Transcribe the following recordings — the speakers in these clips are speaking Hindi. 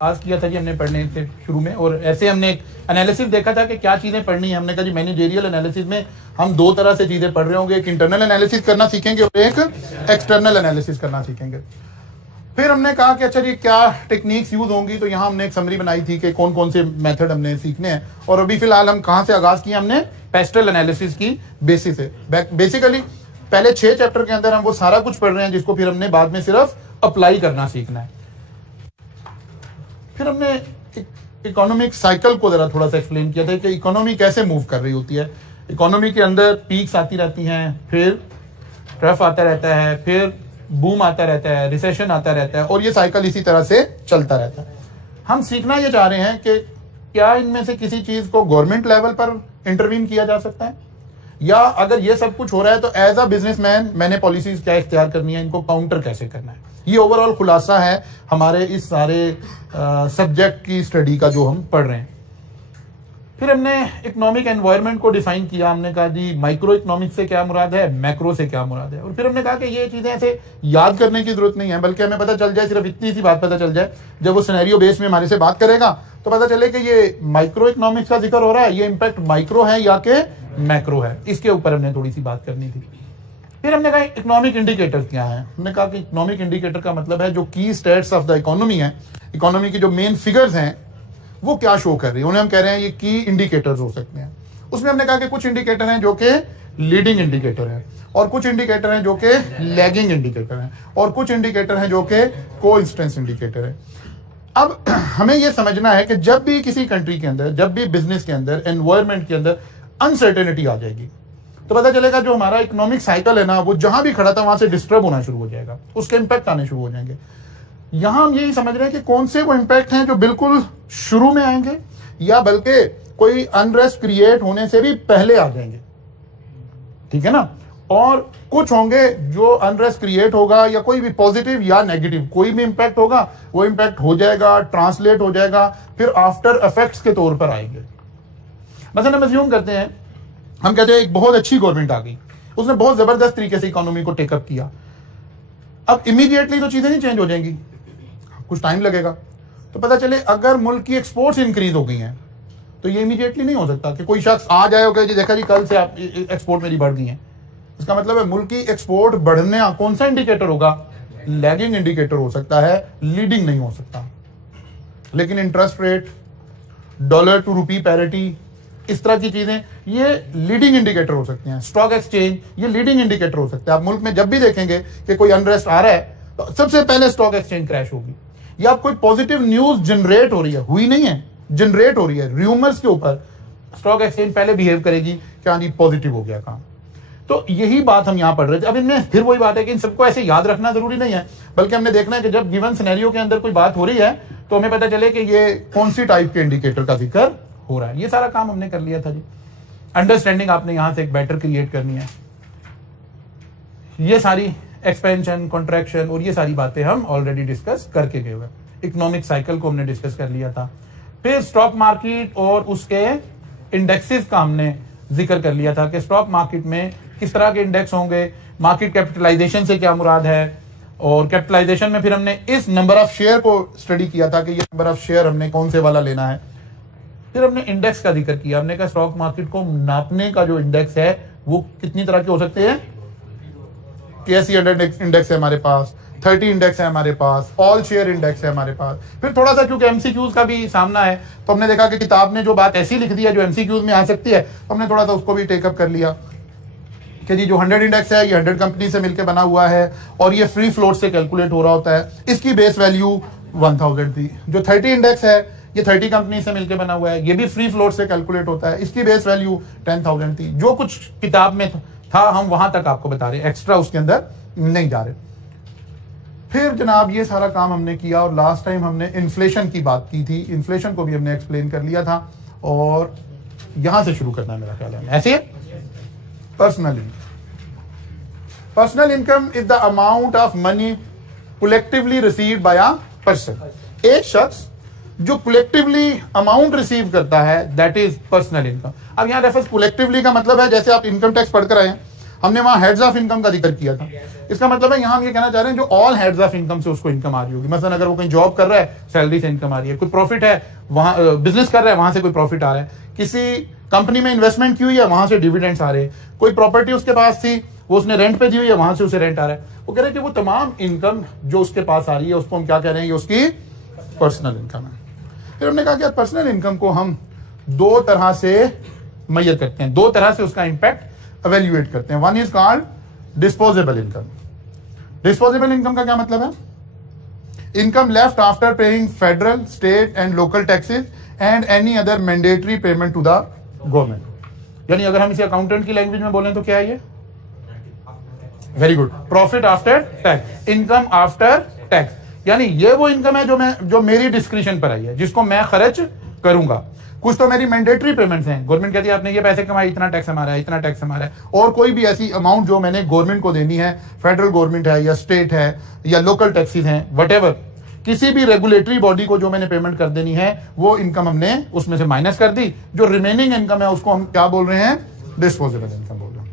आगाज किया था जी हमने पढ़ने से शुरू में, और ऐसे हमने एक एनालिसिस देखा था कि क्या चीज़ें पढ़नी है। हमने कहा जी मैनेजरियल एनालिसिस में हम दो तरह से चीज़ें पढ़ रहे होंगे, एक इंटरनल एनालिसिस करना सीखेंगे और एक एक्सटर्नल एनालिसिस करना सीखेंगे। फिर हमने कहा कि अच्छा जी क्या टेक्निक्स यूज होंगी, तो यहाँ हमने एक समरी बनाई थी कि कौन कौन से मेथड हमने सीखने हैं। और अभी फिलहाल हम कहाँ से आगाज किया, हमने पेस्टल एनालिसिस की बेसिस से। बेसिकली पहले 6 चैप्टर के अंदर हम वो सारा कुछ पढ़ रहे हैं जिसको फिर हमने बाद में सिर्फ अप्लाई करना सीखना है। फिर हमने इकोनॉमिक साइकिल को जरा थोड़ा सा एक्सप्लेन किया था कि इकोनॉमी कैसे मूव कर रही होती है। इकोनॉमी के अंदर पीक्स आती रहती हैं, फिर ट्रफ आता रहता है, फिर बूम आता रहता है, रिसेशन आता रहता है, और ये साइकिल इसी तरह से चलता रहता है। हम सीखना ये चाह रहे हैं कि क्या इनमें से किसी चीज को गवर्नमेंट लेवल पर इंटरवीन किया जा सकता है, या अगर ये सब कुछ हो रहा है तो एज अ बिजनेसमैन मैंने पॉलिसीज क्या इख्तियार करनी है, इनको काउंटर कैसे करना है। ये ओवरऑल खुलासा है हमारे इस सारे सब्जेक्ट की स्टडी का जो हम पढ़ रहे हैं। फिर हमने इकोनॉमिक एनवायरनमेंट को डिफाइन किया। हमने कहा जी माइक्रो इकोनॉमिक्स से क्या मुराद है, मैक्रो से क्या मुराद है। और फिर हमने कहा कि ये चीजें ऐसे याद करने की जरूरत नहीं है, बल्कि हमें पता चल जाए, सिर्फ इतनी सी बात पता चल जाए, जब वो सिनेरियो बेस में हमारे से बात करेगा तो पता चले कि ये माइक्रो इकोनॉमिक्स का जिक्र हो रहा है, ये इम्पैक्ट माइक्रो है या कि मैक्रो है। इसके ऊपर हमने थोड़ी सी बात करनी थी। फिर हमने कहा इकोनॉमिक इंडिकेटर क्या है। हमने कहा कि इकोनॉमिक इंडिकेटर का मतलब है जो की स्टेट्स ऑफ द इकोनॉमी है, इकोनॉमी की जो मेन फिगर्स हैं वो क्या शो कर रही है, उन्हें हम कह रहे हैं ये की इंडिकेटर्स हो सकते हैं। उसमें हमने कहा कि कुछ इंडिकेटर हैं जो कि लीडिंग इंडिकेटर हैं, और कुछ इंडिकेटर हैं जो कि लैगिंग इंडिकेटर हैं, और कुछ इंडिकेटर हैं जो कि कोइंसिडेंस इंडिकेटर है। अब हमें यह समझना है कि जब भी किसी कंट्री के अंदर, जब भी बिजनेस के अंदर, एनवायरमेंट के अंदर अनसर्टेनिटी आ जाएगी तो पता चलेगा जो हमारा इकोनॉमिक साइकिल है ना, वो जहां भी खड़ा था वहां से डिस्टर्ब होना शुरू हो जाएगा, उसके इंपैक्ट आने शुरू हो जाएंगे। यहां हम यही समझ रहे हैं कि कौन से वो इंपैक्ट हैं जो बिल्कुल शुरू में आएंगे, या बल्कि कोई अनरेस्ट क्रिएट होने से भी पहले आ जाएंगे, ठीक है ना। और कुछ होंगे जो अनरेस्ट क्रिएट होगा, या कोई भी पॉजिटिव या नेगेटिव कोई भी इंपैक्ट होगा, वो इंपैक्ट हो जाएगा, ट्रांसलेट हो जाएगा, फिर आफ्टर इफेक्ट्स के तौर पर आएंगे। मतलब हम अज्यूम करते हैं, हम कहते हैं एक बहुत अच्छी गवर्नमेंट आ गई, उसने बहुत जबरदस्त तरीके से इकोनॉमी को टेकअप किया। अब इमीडिएटली तो चीजें नहीं चेंज हो जाएंगी, कुछ टाइम लगेगा। तो पता चले अगर मुल्क की एक्सपोर्ट्स इंक्रीज हो गई हैं तो ये इमीडिएटली नहीं हो सकता कि कोई शख्स आ जाए और जी देखा जी कल से आप एक्सपोर्ट मेरी बढ़ गई है। इसका मतलब है मुल्क की एक्सपोर्ट बढ़ने कौन सा इंडिकेटर होगा, लैगिंग इंडिकेटर हो सकता है, लीडिंग नहीं हो सकता। लेकिन interest rate, dollar to rupee parity, इस तरह की चीजें ये लीडिंग इंडिकेटर हो सकते हैं। स्टॉक एक्सचेंज ये लीडिंग इंडिकेटर हो सकता है। आप मुल्क में जब भी देखेंगे कि कोई अनरेस्ट आ रहा है तो सबसे पहले स्टॉक एक्सचेंज क्रैश होगी, या कोई पॉजिटिव न्यूज जनरेट हो रही है, हुई नहीं है, जनरेट हो रही है र्यूमर्स के ऊपर, स्टॉक एक्सचेंज पहले बिहेव करेगी क्या जी पॉजिटिव हो गया काम। तो यही बात हम यहां पढ़ रहे थे। अब इनमें फिर वही बात है कि इन सबको ऐसे याद रखना जरूरी नहीं है, बल्कि हमने देखना है कि जब गिवन सिनेरियो के अंदर कोई बात हो रही है तो हमें पता चले कि ये कौन सी टाइप के इंडिकेटर का जिक्र हो रहा है। ये सारा काम हमने कर लिया था जी। अंडरस्टैंडिंग आपने यहां से एक बेटर क्रिएट करनी है। ये सारी एक्सपेंशन, कॉन्ट्रैक्शन और ये सारी बातें हम ऑलरेडी डिस्कस करके गए हुए। इकोनॉमिक साइकिल को हमने डिस्कस कर लिया था। फिर स्टॉक मार्केट और उसके इंडेक्सेस का हमने जिक्र कर लिया था कि स्टॉक मार्केट में किस तरह के इंडेक्स होंगे, मार्केट कैपिटलाइजेशन से क्या मुराद है, और कैपिटलाइजेशन में फिर हमने इस नंबर ऑफ शेयर को स्टडी किया था कि ये नंबर ऑफ शेयर हमने कौन से वाला लेना है। फिर हमने इंडेक्स का जिक्र किया। हमने कहा स्टॉक मार्केट को नापने का जो इंडेक्स है वो कितनी तरह के हो सकते हैं। KSE 100 इंडेक्स है हमारे पास, 30 इंडेक्स है हमारे पास, ऑल शेयर इंडेक्स है हमारे पास। फिर थोड़ा सा क्योंकि MCQs का भी सामना है तो हमने देखा कि किताब ने जो बात ऐसी लिख दी है जो MCQs में आ सकती है, तो हमने थोड़ा सा उसको भी टेकअप कर लिया कि जी जो 100 इंडेक्स है ये 100 कंपनी से मिलकर बना हुआ है और ये फ्री फ्लोट से कैलकुलेट हो रहा होता है, इसकी बेस वैल्यू 1000 थी। जो 30 इंडेक्स है ये 30 कंपनी से मिलकर बना हुआ है, ये भी फ्री फ्लोट से कैलकुलेट होता है, इसकी बेस वैल्यू 10,000 थी। जो कुछ किताब में था हम वहां तक आपको बता रहे, एक्स्ट्रा उसके अंदर नहीं जा रहे। फिर जनाब ये सारा काम हमने किया और लास्ट टाइम हमने इन्फ्लेशन की बात की थी। इन्फ्लेशन को भी हमने एक्सप्लेन कर लिया था और यहां से शुरू करना है मेरा ख्याल है। ऐसे personal income is the amount of money collectively received by a person. एक शख्स जो कलेक्टिवली अमाउंट रिसीव करता है दैट इज पर्सनल इनकम। अब यहां रेफरेंस कलेक्टिवली का मतलब है जैसे आप इनकम टैक्स पढ़कर आए हैं हमने वहां हेड्स ऑफ इनकम का जिक्र किया था। इसका मतलब है यहाँ हम ये कहना चाह रहे हैं जो ऑल हेड्स ऑफ इनकम से उसको इनकम आ रही होगी। मसलन अगर वो कहीं जॉब कर रहा है, सैलरी से इनकम आ रही है, कोई प्रॉफिट है वहां, बिजनेस कर रहा है वहां से कोई प्रॉफिट आ रहा है, किसी कंपनी में इन्वेस्टमेंट की हुई है वहां से डिविडेंड्स आ रहे हैं, कोई प्रॉपर्टी उसके पास थी वो उसने रेंट पे दी हुई है वहां से उसे रेंट आ रहा है। वो कह रहे हैं कि वो तमाम इनकम जो उसके पास आ रही है उसको हम क्या कह रहे हैं, ये उसकी पर्सनल इनकम है। फिर हमने कहा कि पर्सनल इनकम को हम दो तरह से मेजर करते हैं, दो तरह से उसका इंपैक्ट एवेल्युएट करते हैं। One is called disposable income. Disposable income का क्या मतलब है? Income left after paying federal, state and local taxes and any other mandatory payment to the government. यानी अगर हम इसे अकाउंटेंट की लैंग्वेज में बोलें तो क्या है ये? Very good, profit after tax, income after tax. यानी ये वो इनकम है जो मेरी डिस्क्रिप्शन पर आई है, जिसको मैं खर्च करूंगा। कुछ तो मेरी मैंडेटरी पेमेंट्स हैं, गवर्नमेंट कहती है आपने ये पैसे कमाए, इतना टैक्स हमारा है, इतना टैक्स हमारा है। और कोई भी ऐसी अमाउंट जो मैंने गवर्नमेंट को देनी है, फेडरल गवर्नमेंट है या स्टेट है या लोकल टैक्सेस हैं, वटेवर, किसी भी रेगुलेटरी बॉडी को जो मैंने पेमेंट कर देनी है, वो इनकम हमने उसमें से माइनस कर दी। जो रिमेनिंग इनकम है उसको हम क्या बोल रहे हैं? डिस्पोजेबल इनकम बोल रहे हैं।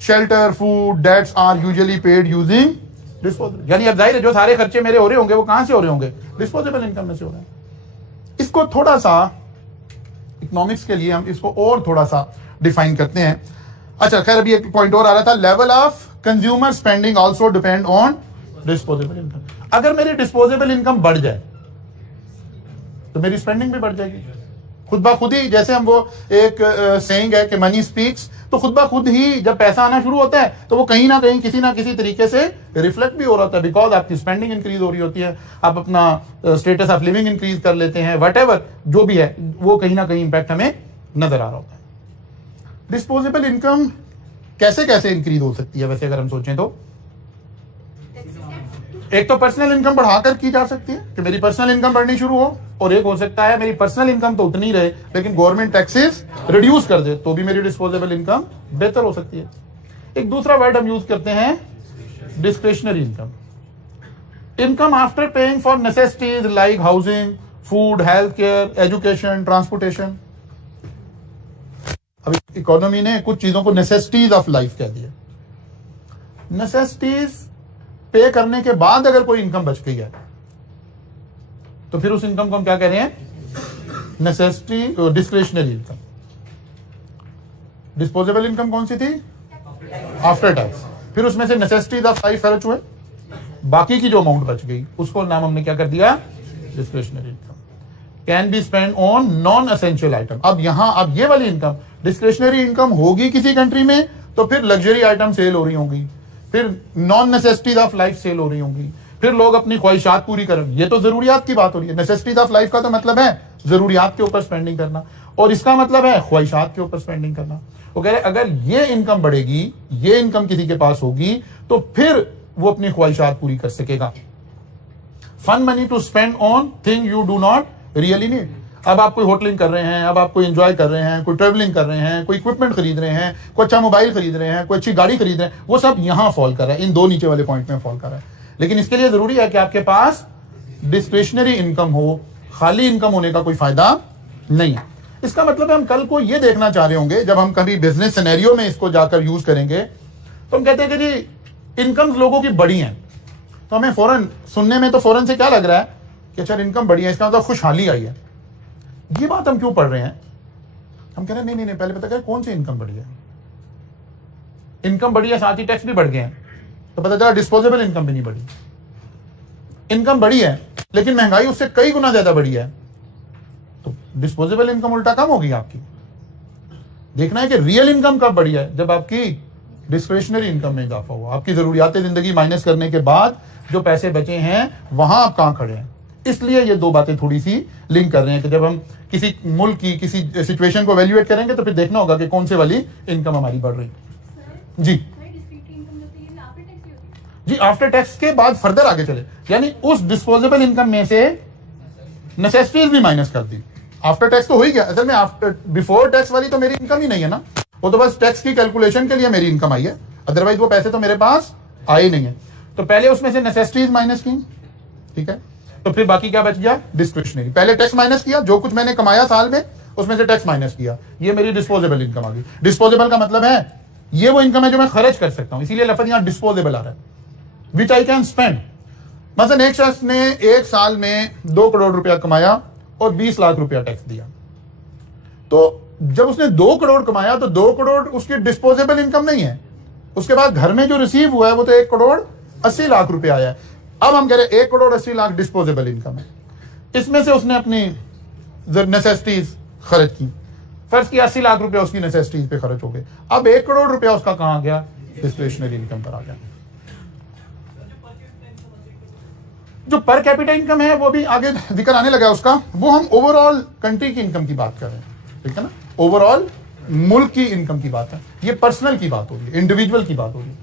Shelter, food, debts are usually paid using disposable. यानी अब जाहिर है जो सारे खर्चे मेरे हो रहे होंगे वो कहां से हो रहे होंगे? डिस्पोजेबल इनकम में से हो रहे हैं। इसको थोड़ा सा इकोनॉमिक्स के लिए हम इसको और थोड़ा सा डिफाइन करते हैं। अच्छा, खैर अभी एक पॉइंट और आ रहा था, level of consumer spending also depend on disposable income. अगर मेरी डिस्पोजेबल इनकम बढ़ जाए तो मेरी स्पेंडिंग भी बढ़ जाएगी खुद ब खुद ही। जैसे हम वो एक सेइंग है कि मनी स्पीक्स, तो खुद ब खुद ही जब पैसा आना शुरू होता है तो वो कहीं ना कहीं किसी ना किसी तरीके से रिफ्लेक्ट भी हो रहा होता है, बिकॉज आपकी स्पेंडिंग इंक्रीज हो रही होती है, आप अपना स्टेटस ऑफ लिविंग इंक्रीज कर लेते हैं, वटेवर जो भी है वो कहीं ना कहीं इंपैक्ट हमें नजर आ रहा होता है। डिस्पोजेबल इनकम कैसे कैसे इंक्रीज हो सकती है वैसे अगर हम सोचें तो? एक तो पर्सनल इनकम बढ़ाकर की जा सकती है कि मेरी पर्सनल इनकम बढ़नी शुरू हो, और एक हो सकता है मेरी पर्सनल इनकम तो उतनी रहे लेकिन गवर्नमेंट टैक्सेस रिड्यूस कर दे, तो भी मेरी डिस्पोजेबल इनकम बेहतर हो सकती है। एक दूसरा वर्ड हम यूज करते हैं discretionary income. Income after paying for necessities like housing, food, health care, education, transportation. अब इकोनॉमी ने कुछ चीजों को नेसेसिटीज ऑफ लाइफ कह दिया। नेसेसिटीज पे करने के बाद अगर कोई इनकम बच गई है तो फिर उस इनकम को हम क्या कह रहे हैं? Necessity discretionary income. Disposable income कौन सी थी? After tax. फिर उसमें से नेसेसिटीज ऑफ लाइफ खर्च हुए, बाकी की जो अमाउंट बच गई उसको नाम हमने क्या कर दिया? Discretionary income. Can be spend on non essential item. अब यहां अब ये वाली इनकम डिस्क्रिशनरी इनकम होगी किसी कंट्री में तो फिर लग्जरी आइटम सेल हो रही होंगी, फिर non necessities of life sale हो रही होंगी, फिर लोग अपनी ख्वाहिशात पूरी करें। ये तो जरूरियात की बात हो रही है। नेसेसिटीज ऑफ लाइफ का तो मतलब है जरूरियात के ऊपर स्पेंडिंग करना, और इसका मतलब है ख्वाहिशात के ऊपर स्पेंडिंग करना। वो कह रहे अगर ये इनकम बढ़ेगी, ये इनकम किसी के पास होगी तो फिर वो अपनी ख्वाहिशात पूरी कर सकेगा। Fun money to spend on thing you do not really need. अब आप कोई होटलिंग कर रहे हैं, अब आप कोई एंजॉय कर रहे हैं, कोई ट्रेवलिंग कर रहे हैं, कोई इक्विपमेंट खरीद रहे हैं, कोई अच्छा मोबाइल खरीद रहे हैं, कोई अच्छी गाड़ी खरीद रहे हैं, वो सब यहां फॉल कर रहा है, इन दो नीचे वाले पॉइंट में फॉल कर रहा है। लेकिन इसके लिए जरूरी है कि आपके पास डिस्क्रिशनरी इनकम हो, खाली इनकम होने का कोई फायदा नहीं है। इसका मतलब है हम कल को ये देखना चाह रहे होंगे, जब हम कभी बिजनेस सिनेरियो में इसको जाकर यूज करेंगे तो हम कहते हैं कि जी इनकम लोगों की बड़ी हैं, तो हमें फौरन सुनने में तो फौरन से क्या लग रहा है कि अच्छा इनकम बड़ी है, इसका मतलब खुशहाली आई है। ये बात हम क्यों पढ़ रहे हैं? हम कह रहे हैं नहीं, पहले पता करें कौन सी इनकम बढ़ी है। इनकम बढ़ी है साथ ही टैक्स भी बढ़ गए हैं, तो पता चला डिस्पोजेबल इनकम भी नहीं बढ़ी। इनकम बढ़ी है लेकिन महंगाई उससे कई गुना ज्यादा बढ़ी है, तो डिस्पोजेबल इनकम उल्टा कम होगी आपकी। देखना है कि रियल इनकम कब बढ़ी है, जब आपकी डिस्क्रिशनरी इनकम में इजाफा हुआ, आपकी जरूरियात जिंदगी माइनस करने के बाद जो पैसे बचे हैं वहां आप कहां खड़े हैं। इसलिए ये दो बातें थोड़ी सी लिंक कर रहे हैं कि जब हम किसी मुल्क की किसी सिचुएशन को वैल्यूएट करेंगे तो फिर देखना होगा कि कौन से वाली इनकम हमारी बढ़ रही है। जी जी, आफ्टर टैक्स के बाद फर्दर आगे चले, यानी उस डिस्पोजेबल इनकम में से नेसेसिटीज भी माइनस कर दी। आफ्टर टैक्स तो हो ही गया, असल में आफ्टर बिफोर टैक्स वाली तो मेरी इनकम ही नहीं है ना, वो तो बस टैक्स की कैलकुलेशन के लिए मेरी इनकम आई है, अदरवाइज वो पैसे तो मेरे पास आए नहीं है। तो पहले उसमें से नेसेसिटीज माइनस की, ठीक है, तो फिर बाकी क्या बच गया? डिस्क्रिशनरी। पहले टैक्स माइनस किया, जो कुछ मैंने कमाया साल में उसमें से टैक्स माइनस किया, ये मेरी डिस्पोजेबल इनकम आ गई। डिस्पोजेबल का मतलब है ये वो इनकम है जो मैं खर्च कर सकता हूं, इसीलिए लफ्ज यहां डिस्पोजेबल आ रहा है, विच आई कैन स्पेंड। मसलन एक शख्स ने एक साल में 2 करोड़ रुपया कमाया और 20 लाख रुपया टैक्स दिया, तो जब उसने 2 करोड़ कमाया तो 2 करोड़ उसकी डिस्पोजेबल इनकम नहीं है। उसके बाद घर में जो रिसीव हुआ है वो तो 1 करोड़ 80 लाख रुपया आया है। अब हम कह रहे हैं 1 करोड़ 80 लाख डिस्पोजेबल इनकम है, इसमें से उसने अपनी नेसेसिटीज खर्च की, फर्ज किया 80 लाख रुपया उसकी नेसेसिटीज पे खर्च हो गए। अब 1 करोड़ रुपया उसका कहां गया? डिस्क्रिशनरी इनकम पर आ गया। जो पर कैपिटा इनकम है वो भी आगे जिक्र आने लगा उसका, वो हम ओवरऑल कंट्री की इनकम की बात कर रहे हैं, ठीक है ना, ओवरऑल मुल्क की इनकम की बात है, ये पर्सनल की बात हो रही है, इंडिविजुअल की बात हो रही है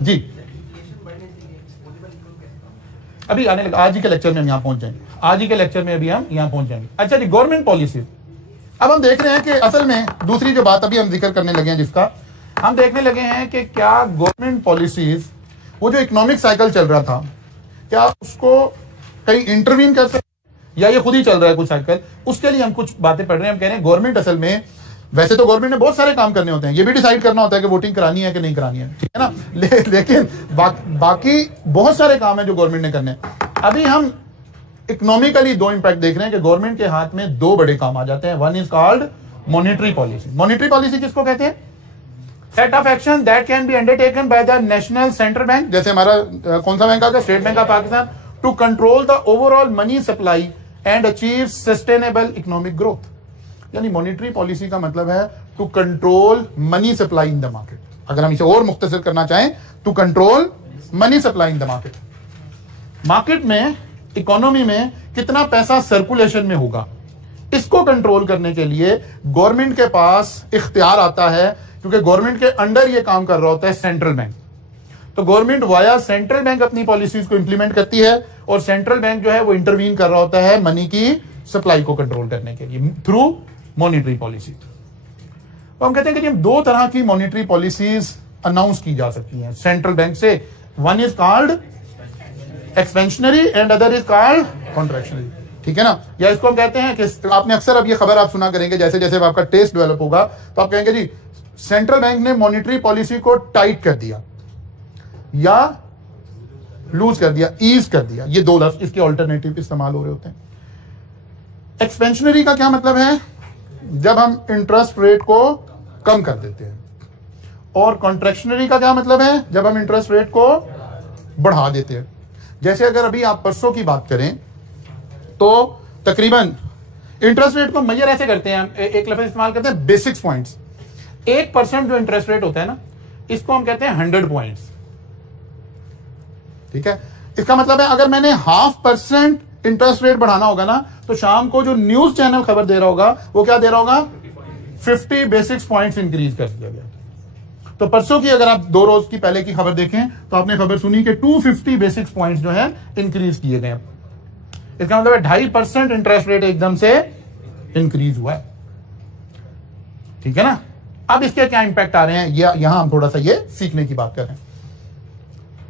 जी। अभी आने लगा, आज ही के लेक्चर में हम यहां पहुंच जाएंगे, आज ही के लेक्चर में अभी हम यहां पहुंच जाएंगे। अच्छा जी, गवर्नमेंट पॉलिसी। अब हम देख रहे हैं कि असल में दूसरी जो बात अभी हम जिक्र करने लगे हैं, जिसका हम देखने लगे हैं कि क्या गवर्नमेंट पॉलिसीज, वो जो इकोनॉमिक साइकिल चल रहा था, क्या उसको कहीं इंटरवीन कर सकते या ये खुद ही चल रहा है कुछ साइकिल, उसके लिए हम कुछ बातें पढ़ रहे हैं। हम कह रहे हैं गवर्नमेंट असल में, वैसे तो गवर्नमेंट ने बहुत सारे काम करने होते हैं, ये भी डिसाइड करना होता है कि वोटिंग करानी है कि नहीं करानी है, ठीक है ना, लेकिन बाकी बहुत सारे काम है जो गवर्नमेंट ने करने हैं। अभी हम इकोनॉमिकली 2 इंपैक्ट देख रहे हैं कि गवर्नमेंट के हाथ में 2 बड़े काम आ जाते हैं। One is called monetary policy. Monetary policy किसको कहते हैं? Set of action that can be undertaken by the national central bank, जैसे हमारा कौन सा बैंक आ गया? State bank of Pakistan, to control the overall money supply and achieve sustainable economic growth. यानी मॉनेटरी पॉलिसी का मतलब है to control money supply in the market. अगर हम इसे और मुख्तसर करना चाहें, to control money supply in the market. Market में, इकोनॉमी में कितना पैसा सर्कुलेशन में होगा, इसको कंट्रोल करने के लिए गवर्नमेंट के पास इख्तियार आता है, क्योंकि गवर्नमेंट के अंडर ये काम कर रहा होता है सेंट्रल बैंक। तो गवर्नमेंट वाया सेंट्रल बैंक अपनी पॉलिसीज को इंप्लीमेंट करती है, और सेंट्रल बैंक जो है वो इंटरवीन कर रहा होता है मनी की सप्लाई को कंट्रोल करने के लिए थ्रू मॉनेटरी पॉलिसी। तो हम कहते हैं कि 2 तरह की मॉनेटरी पॉलिसीज अनाउंस की जा सकती हैं सेंट्रल बैंक से। One is called expansionary and other is called contractionary, ठीक है ना। या इसको हम कहते हैं कि आपने अक्सर अब ये खबर आप सुना करेंगे, जैसे जैसे आपका टेस्ट डेवलप होगा तो आप कहेंगे जी सेंट्रल बैंक ने मॉनेटरी पॉलिसी को टाइट कर दिया या लूज कर दिया, ईज कर दिया। ये 2 लफ्ज इसके ऑल्टरनेटिव इस्तेमाल हो रहे होते हैं। एक्सपेंशनरी का क्या मतलब है? जब हम इंटरेस्ट रेट को कम कर देते हैं। और कॉन्ट्रैक्शनरी का क्या मतलब है? जब हम इंटरेस्ट रेट को बढ़ा देते हैं। जैसे अगर अभी आप परसों की बात करें तो तकरीबन इंटरेस्ट रेट को मेजर ऐसे करते हैं, हम एक लफ्ज इस्तेमाल करते हैं बेसिक्स पॉइंट्स। 1% जो इंटरेस्ट रेट होता है ना, इसको हम कहते हैं 100 पॉइंट्स, ठीक है। इसका मतलब है अगर मैंने 0.5% इंटरेस्ट रेट बढ़ाना होगा ना, तो शाम को जो न्यूज चैनल खबर दे रहा होगा वो क्या दे रहा होगा? 50 बेसिक्स पॉइंट्स इंक्रीज कर दिया गया। तो परसों की अगर आप 2 रोज की पहले की खबर देखें तो आपने खबर सुनी कि 250 बेसिक्स पॉइंट्स जो है इंक्रीज किए गए। इसका मतलब है 2.5% इंटरेस्ट रेट एकदम से इंक्रीज हुआ है, ठीक है ना। अब इसके क्या इंपैक्ट आ रहे हैं, यहां हम थोड़ा सा ये सीखने की बात कर रहे हैं।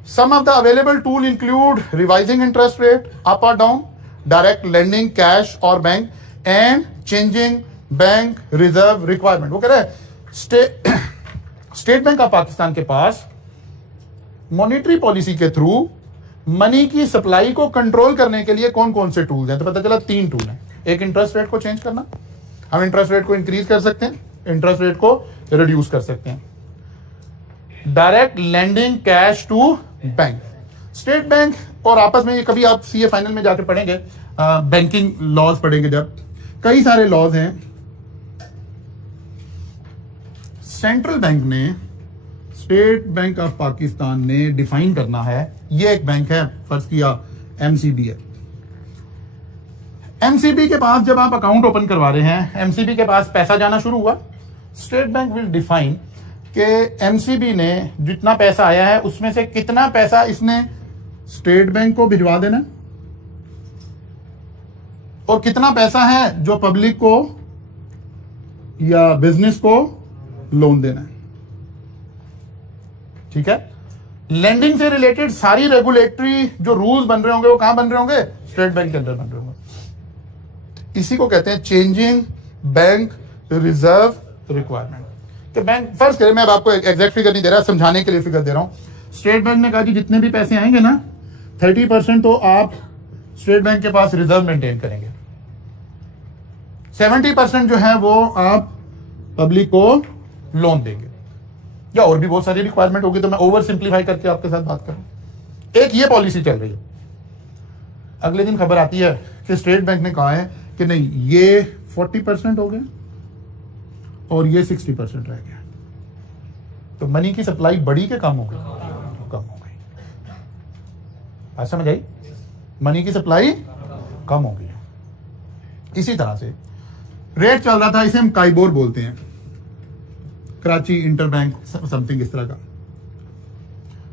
Some of the available tool include revising interest rate up और डाउन, डायरेक्ट लेंडिंग, कैश और bank, and changing bank reserve requirement. वो कह रहे हैं स्टेट बैंक ऑफ पाकिस्तान के पास मॉनेटरी पॉलिसी के थ्रू मनी की सप्लाई को कंट्रोल करने के लिए कौन कौन से टूल्स हैं? तो पता चला 3 टूल हैं। एक इंटरेस्ट रेट को चेंज करना, हम इंटरेस्ट रेट को इंक्रीज कर सकते हैं, इंटरेस्ट रेट को रिड्यूस कर सकते हैं। Direct lending cash to bank, state bank और आपस में, ये कभी आप सीए फाइनल में जाकर पढ़ेंगे, बैंकिंग लॉज पढ़ेंगे, जब कई सारे लॉज हैं। सेंट्रल बैंक ने, स्टेट बैंक ऑफ पाकिस्तान ने डिफाइन करना है, ये एक बैंक है, फर्ज किया एमसीबी है। एमसीबी के पास जब आप अकाउंट ओपन करवा रहे हैं, एमसीबी के पास पैसा जाना शुरू हुआ, स्टेट बैंक विल डिफाइन कि एमसीबी ने जितना पैसा आया है उसमें से कितना पैसा इसने स्टेट बैंक को भिजवा देना और कितना पैसा है जो पब्लिक को या बिजनेस को लोन देना है, ठीक है। लेंडिंग से रिलेटेड सारी रेगुलेटरी जो रूल्स बन रहे होंगे वो कहां बन रहे होंगे? स्टेट बैंक के अंदर बन रहे होंगे। इसी को कहते हैं चेंजिंग बैंक रिजर्व रिक्वायरमेंट। कि बैंक, फर्ज करें, मैं अब आपको एग्जैक्ट फिगर नहीं दे रहा, समझाने के लिए फिगर दे रहा हूं। स्टेट बैंक ने कहा कि जितने भी पैसे आएंगे ना 30% तो आप स्टेट बैंक के पास रिजर्व मेंटेन करेंगे, 70% जो है वो आप पब्लिक को लोन देंगे, या और भी बहुत सारी रिक्वायरमेंट होगी, तो मैं ओवर सिंप्लीफाई करके आपके साथ बात करूं। एक ये पॉलिसी चल रही है, अगले दिन खबर आती है कि स्टेट बैंक ने कहा है कि नहीं, ये 40% हो गया और ये 60% रह गया। तो मनी की सप्लाई बढ़ी के कम हो गई? कम हो गई। बात समझ आई? मनी की सप्लाई कम हो गई। इसी तरह से रेट चल रहा था, इसे हम काइबोर बोलते हैं, कराची इंटरबैंक समथिंग इस तरह का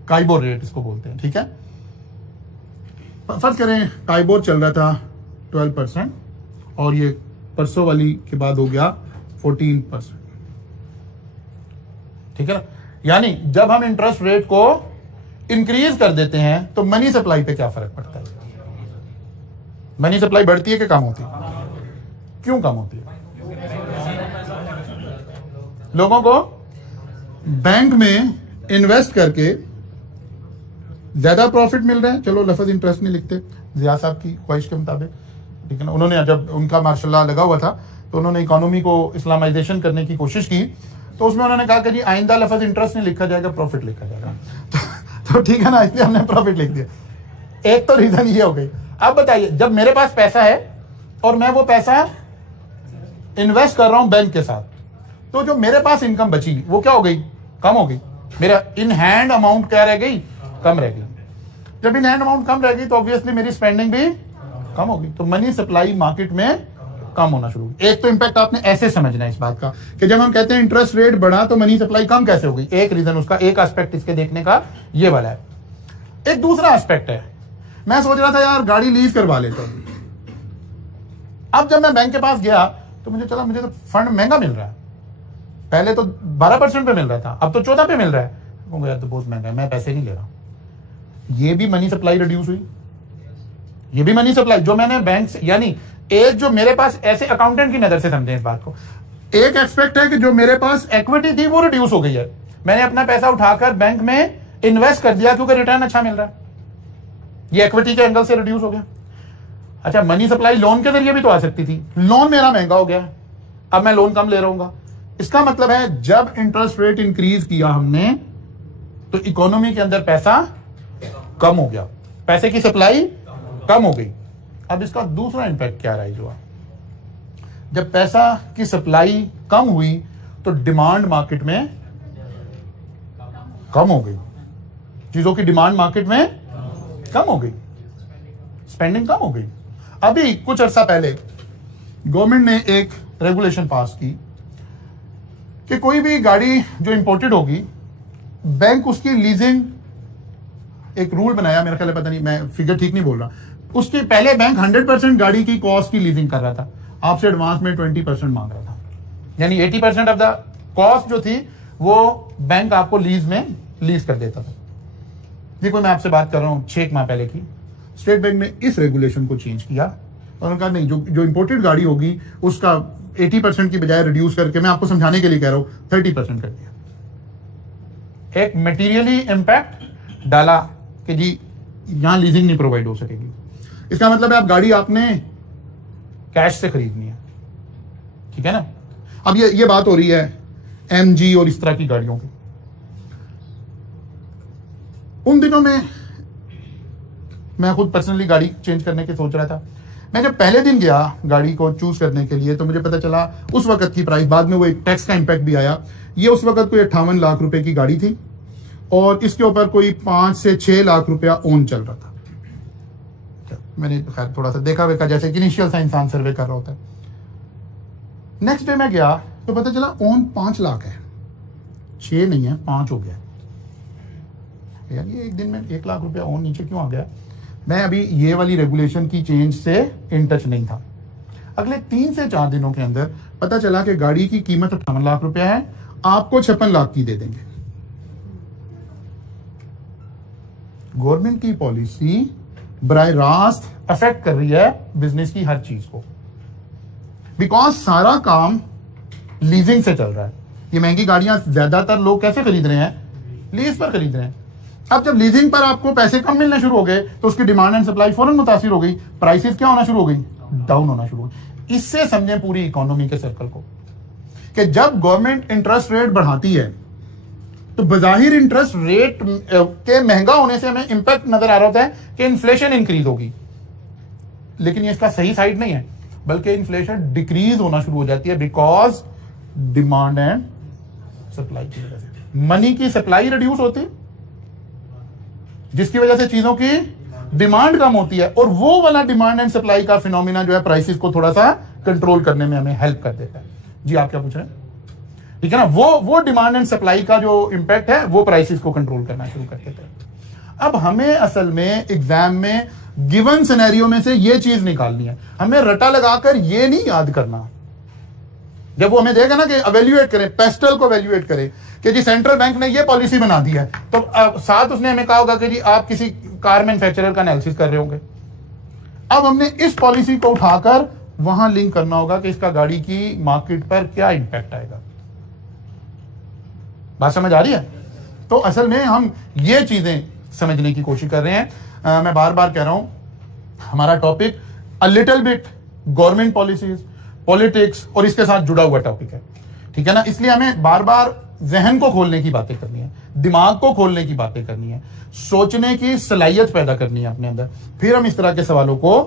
काइबोर रेट इसको बोलते हैं, ठीक है। फर्ज करें काइबोर चल रहा था 12% और ये परसों वाली के बाद हो गया 14%, ठीक है ना। यानी जब हम इंटरेस्ट रेट को इंक्रीज कर देते हैं तो मनी सप्लाई पे क्या फर्क पड़ता है? मनी सप्लाई बढ़ती है कि कम होती है? क्यों कम होती है? लोगों को बैंक में इन्वेस्ट करके ज्यादा प्रॉफिट मिल रहा है। चलो लफ्ज इंटरेस्ट नहीं लिखते, जिया साहब की ख्वाहिश के मुताबिक, ठीक है ना। उन्होंने जब उनका मार्शल्लाह लगा हुआ था तो उन्होंने इकोनॉमी को इस्लामाइजेशन करने की कोशिश की, तो उसमें उन्होंने कहा कि जी आइंदा लफ्ज इंटरेस्ट नहीं लिखा जाएगा, प्रॉफिट लिखा जाएगा। तो ठीक है ना, इसलिए हमने प्रॉफिट लिख दिया। एक तो रीजन ये हो गई। अब बताइए, जब मेरे पास पैसा है और मैं वो पैसा इन्वेस्ट कर रहा हूं बैंक के साथ, तो जो मेरे पास इनकम बची वो क्या हो गई? कम हो गई। मेरा इन हैंड अमाउंट क्या रह गई? कम रह गई। जब इन हैंड अमाउंट कम रह गई तो ऑब्वियसली मेरी स्पेंडिंग भी कम होगी, तो मनी सप्लाई मार्केट में कम होना शुरू हुई। एक तो इंपैक्ट आपने ऐसे समझना है इस बात का कि जब हम कहते हैं इंटरेस्ट रेट बढ़ा तो मनी सप्लाई कम कैसे हो गई, एक रीजन उसका, एक एस्पेक्ट इसके देखने का ये वाला है। एक दूसरा एस्पेक्ट है, मैं सोच रहा था यार गाड़ी लीज करवा लेता हूं। अब जब मैं बैंक के पास गया तो मुझे चला, मुझे तो फंड महंगा मिल रहा है। पहले तो 12% पे मिल रहा था, अब तो 14 पे मिल रहा है। यार तो बहुत महंगा है, मैं पैसे नहीं ले रहा। ये भी मनी सप्लाई रिड्यूस हुई, ये भी मनी सप्लाई जो मैंने बैंक से, यानी एक जो मेरे पास, ऐसे अकाउंटेंट की नजर से समझें इस बात को, एक एक्सपेक्ट है कि जो मेरे पास इक्विटी थी वो रिड्यूस हो गई है, मैंने अपना पैसा उठाकर बैंक में इन्वेस्ट कर दिया क्योंकि रिटर्न अच्छा मिल रहा है, ये इक्विटी के एंगल से रिड्यूस हो गया। अच्छा, मनी सप्लाई लोन के जरिए भी तो आ सकती थी, लोन मेरा महंगा हो गया, अब मैं लोन कम ले रहा हूँ। इसका मतलब है जब इंटरेस्ट रेट इंक्रीज किया हमने तो इकोनॉमी के अंदर पैसा कम हो गया, पैसे की सप्लाई कम हो गई। अब इसका दूसरा इंपैक्ट क्या राइज हुआ? जब पैसा की सप्लाई कम हुई तो डिमांड मार्केट में कम हो गई, चीजों की डिमांड मार्केट में कम हो गई, स्पेंडिंग कम हो गई। अभी कुछ अरसा पहले गवर्नमेंट ने एक रेगुलेशन पास की कि कोई भी गाड़ी जो इंपोर्टेड होगी, बैंक उसकी लीजिंग, एक रूल बनाया, मेरा ख्याल है, पता नहीं मैं फिगर ठीक नहीं बोल रहा, उसके पहले बैंक 100% गाड़ी की कॉस्ट की लीजिंग कर रहा था, आपसे एडवांस में 20% मांग रहा था, यानी 80% ऑफ द कॉस्ट जो थी वो बैंक आपको लीज में लीज कर देता था। देखो मैं आपसे बात कर रहा हूं 6 माह पहले की, स्टेट बैंक ने इस रेगुलेशन को चेंज किया और उन्होंने कहा नहीं, जो इंपोर्टेड गाड़ी होगी उसका 80% की बजाय रिड्यूस करके, मैं आपको समझाने के लिए कह रहा हूं, 30% कर दिया। एक मटेरियली इंपैक्ट डाला कि जी यहां लीजिंग नहीं प्रोवाइड हो सकेगी। इसका मतलब है आप गाड़ी आपने कैश से खरीदनी है, ठीक है ना। अब ये बात हो रही है एमजी और इस तरह की गाड़ियों की। उन दिनों में मैं खुद पर्सनली गाड़ी चेंज करने की सोच रहा था। मैं जब पहले दिन गया गाड़ी को चूज करने के लिए तो मुझे पता चला उस वक्त की प्राइस, बाद में वो एक टैक्स का इंपैक्ट भी आया, ये उस वक्त कोई 58 लाख रुपए की गाड़ी थी और इसके ऊपर कोई 5 से 6 लाख रुपया ओन चल रहा था। मैंने खैर थोड़ा सा देखा वेखा, जैसे कि इनिशियल सा इंसान सर्वे कर रहा होता है। नेक्स्ट डे मैं गया तो पता चला ओन 5 लाख है, 6 नहीं है, 5 हो गया। यार ये एक दिन में 1 लाख रुपया ओन नीचे क्यों आ गया? मैं अभी ये वाली रेगुलेशन की चेंज से इन टच नहीं था। अगले 3 से 4 दिनों के अंदर पता चला कि गाड़ी की कीमत 58 लाख रुपया है, आपको 56 लाख की दे देंगे। गवर्नमेंट की पॉलिसी बराह रास्त अफेक्ट कर रही है बिजनेस की हर चीज को, बिकॉज सारा काम लीजिंग से चल रहा है। ये महंगी गाड़ियां ज्यादातर लोग कैसे खरीद रहे हैं? लीज पर खरीद रहे हैं। अब जब लीजिंग पर आपको पैसे कम मिलने शुरू हो गए तो उसकी डिमांड एंड सप्लाई फौरन मुतासिर हो गई, प्राइसेस क्या होना शुरू हो गई? डाउन होना शुरू हो गई। इससे समझें पूरी इकोनॉमी के सर्कल को कि जब गवर्नमेंट इंटरेस्ट रेट बढ़ाती है तो बजाहिर इंटरेस्ट रेट के महंगा होने से हमें इंपैक्ट नजर आ रहा होता है कि इन्फ्लेशन इंक्रीज होगी, लेकिन ये इसका सही साइड नहीं है, बल्कि इन्फ्लेशन डिक्रीज होना शुरू हो जाती है बिकॉज डिमांड एंड सप्लाई की वजह से। मनी की सप्लाई रिड्यूस होती है जिसकी वजह से चीजों की डिमांड कम होती है, और वो वाला डिमांड एंड सप्लाई का फिनोमिना जो है प्राइसेस को थोड़ा सा कंट्रोल करने में हमें हेल्प कर देता है। जी आप क्या पूछ रहे हैं? ठीक है ना, वो डिमांड एंड सप्लाई का जो इंपैक्ट है वो प्राइसेस को कंट्रोल करना शुरू कर देता है। अब हमें असल में एग्जाम में गिवन सिनेरियो में से ये चीज निकालनी है, हमें रटा लगाकर ये नहीं याद करना। जब वो हमें देगा ना कि एवेल्युएट करें, पेस्टल को एवेल्युएट करें कि जी सेंट्रल बैंक ने ये पॉलिसी बना दी है, तो साथ उसने हमें कहा होगा कि जी आप किसी कार मैन्युफैक्चरर का एनालिसिस कर रहे होंगे। अब हमने इस पॉलिसी को उठाकर वहां लिंक करना होगा कि इसका गाड़ी की मार्केट पर क्या इंपैक्ट आएगा। बात समझ आ रही है? तो असल में हम ये चीजें समझने की कोशिश कर रहे हैं। मैं बार बार कह रहा हूं, हमारा topic a little bit government policies, politics और इसके साथ जुड़ा हुआ टॉपिक है, ठीक है ना। इसलिए हमें बार बार जहन को खोलने की बातें करनी है, दिमाग को खोलने की बातें करनी है, सोचने की सलाहियत पैदा करनी है अपने अंदर, फिर हम इस तरह के सवालों को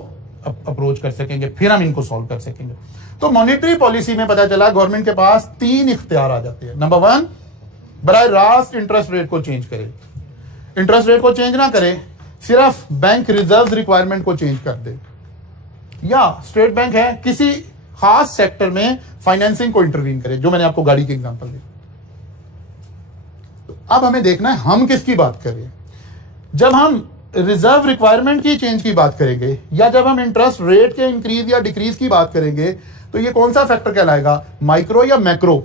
अप्रोच कर सकेंगे, फिर हम इनको सॉल्व कर सकेंगे। तो मॉनेटरी पॉलिसी में पता चला गवर्नमेंट के पास 3 इख्तियार आ जाते हैं। नंबर 1, बराह रास्त इंटरेस्ट रेट को चेंज करे। इंटरेस्ट रेट को चेंज ना करे, सिर्फ बैंक रिजर्व रिक्वायरमेंट को चेंज कर दे, या स्टेट बैंक है किसी खास सेक्टर में फाइनेंसिंग को इंटरवीन करे, जो मैंने आपको गाड़ी के एग्जांपल दी। अब हमें देखना है हम किसकी बात कर रहे हैं। जब हम रिजर्व रिक्वायरमेंट की चेंज की बात करेंगे या जब हम इंटरेस्ट रेट के इंक्रीज या डिक्रीज की बात करेंगे, तो ये कौन सा फैक्टर कहलाएगा, माइक्रो या मैक्रो?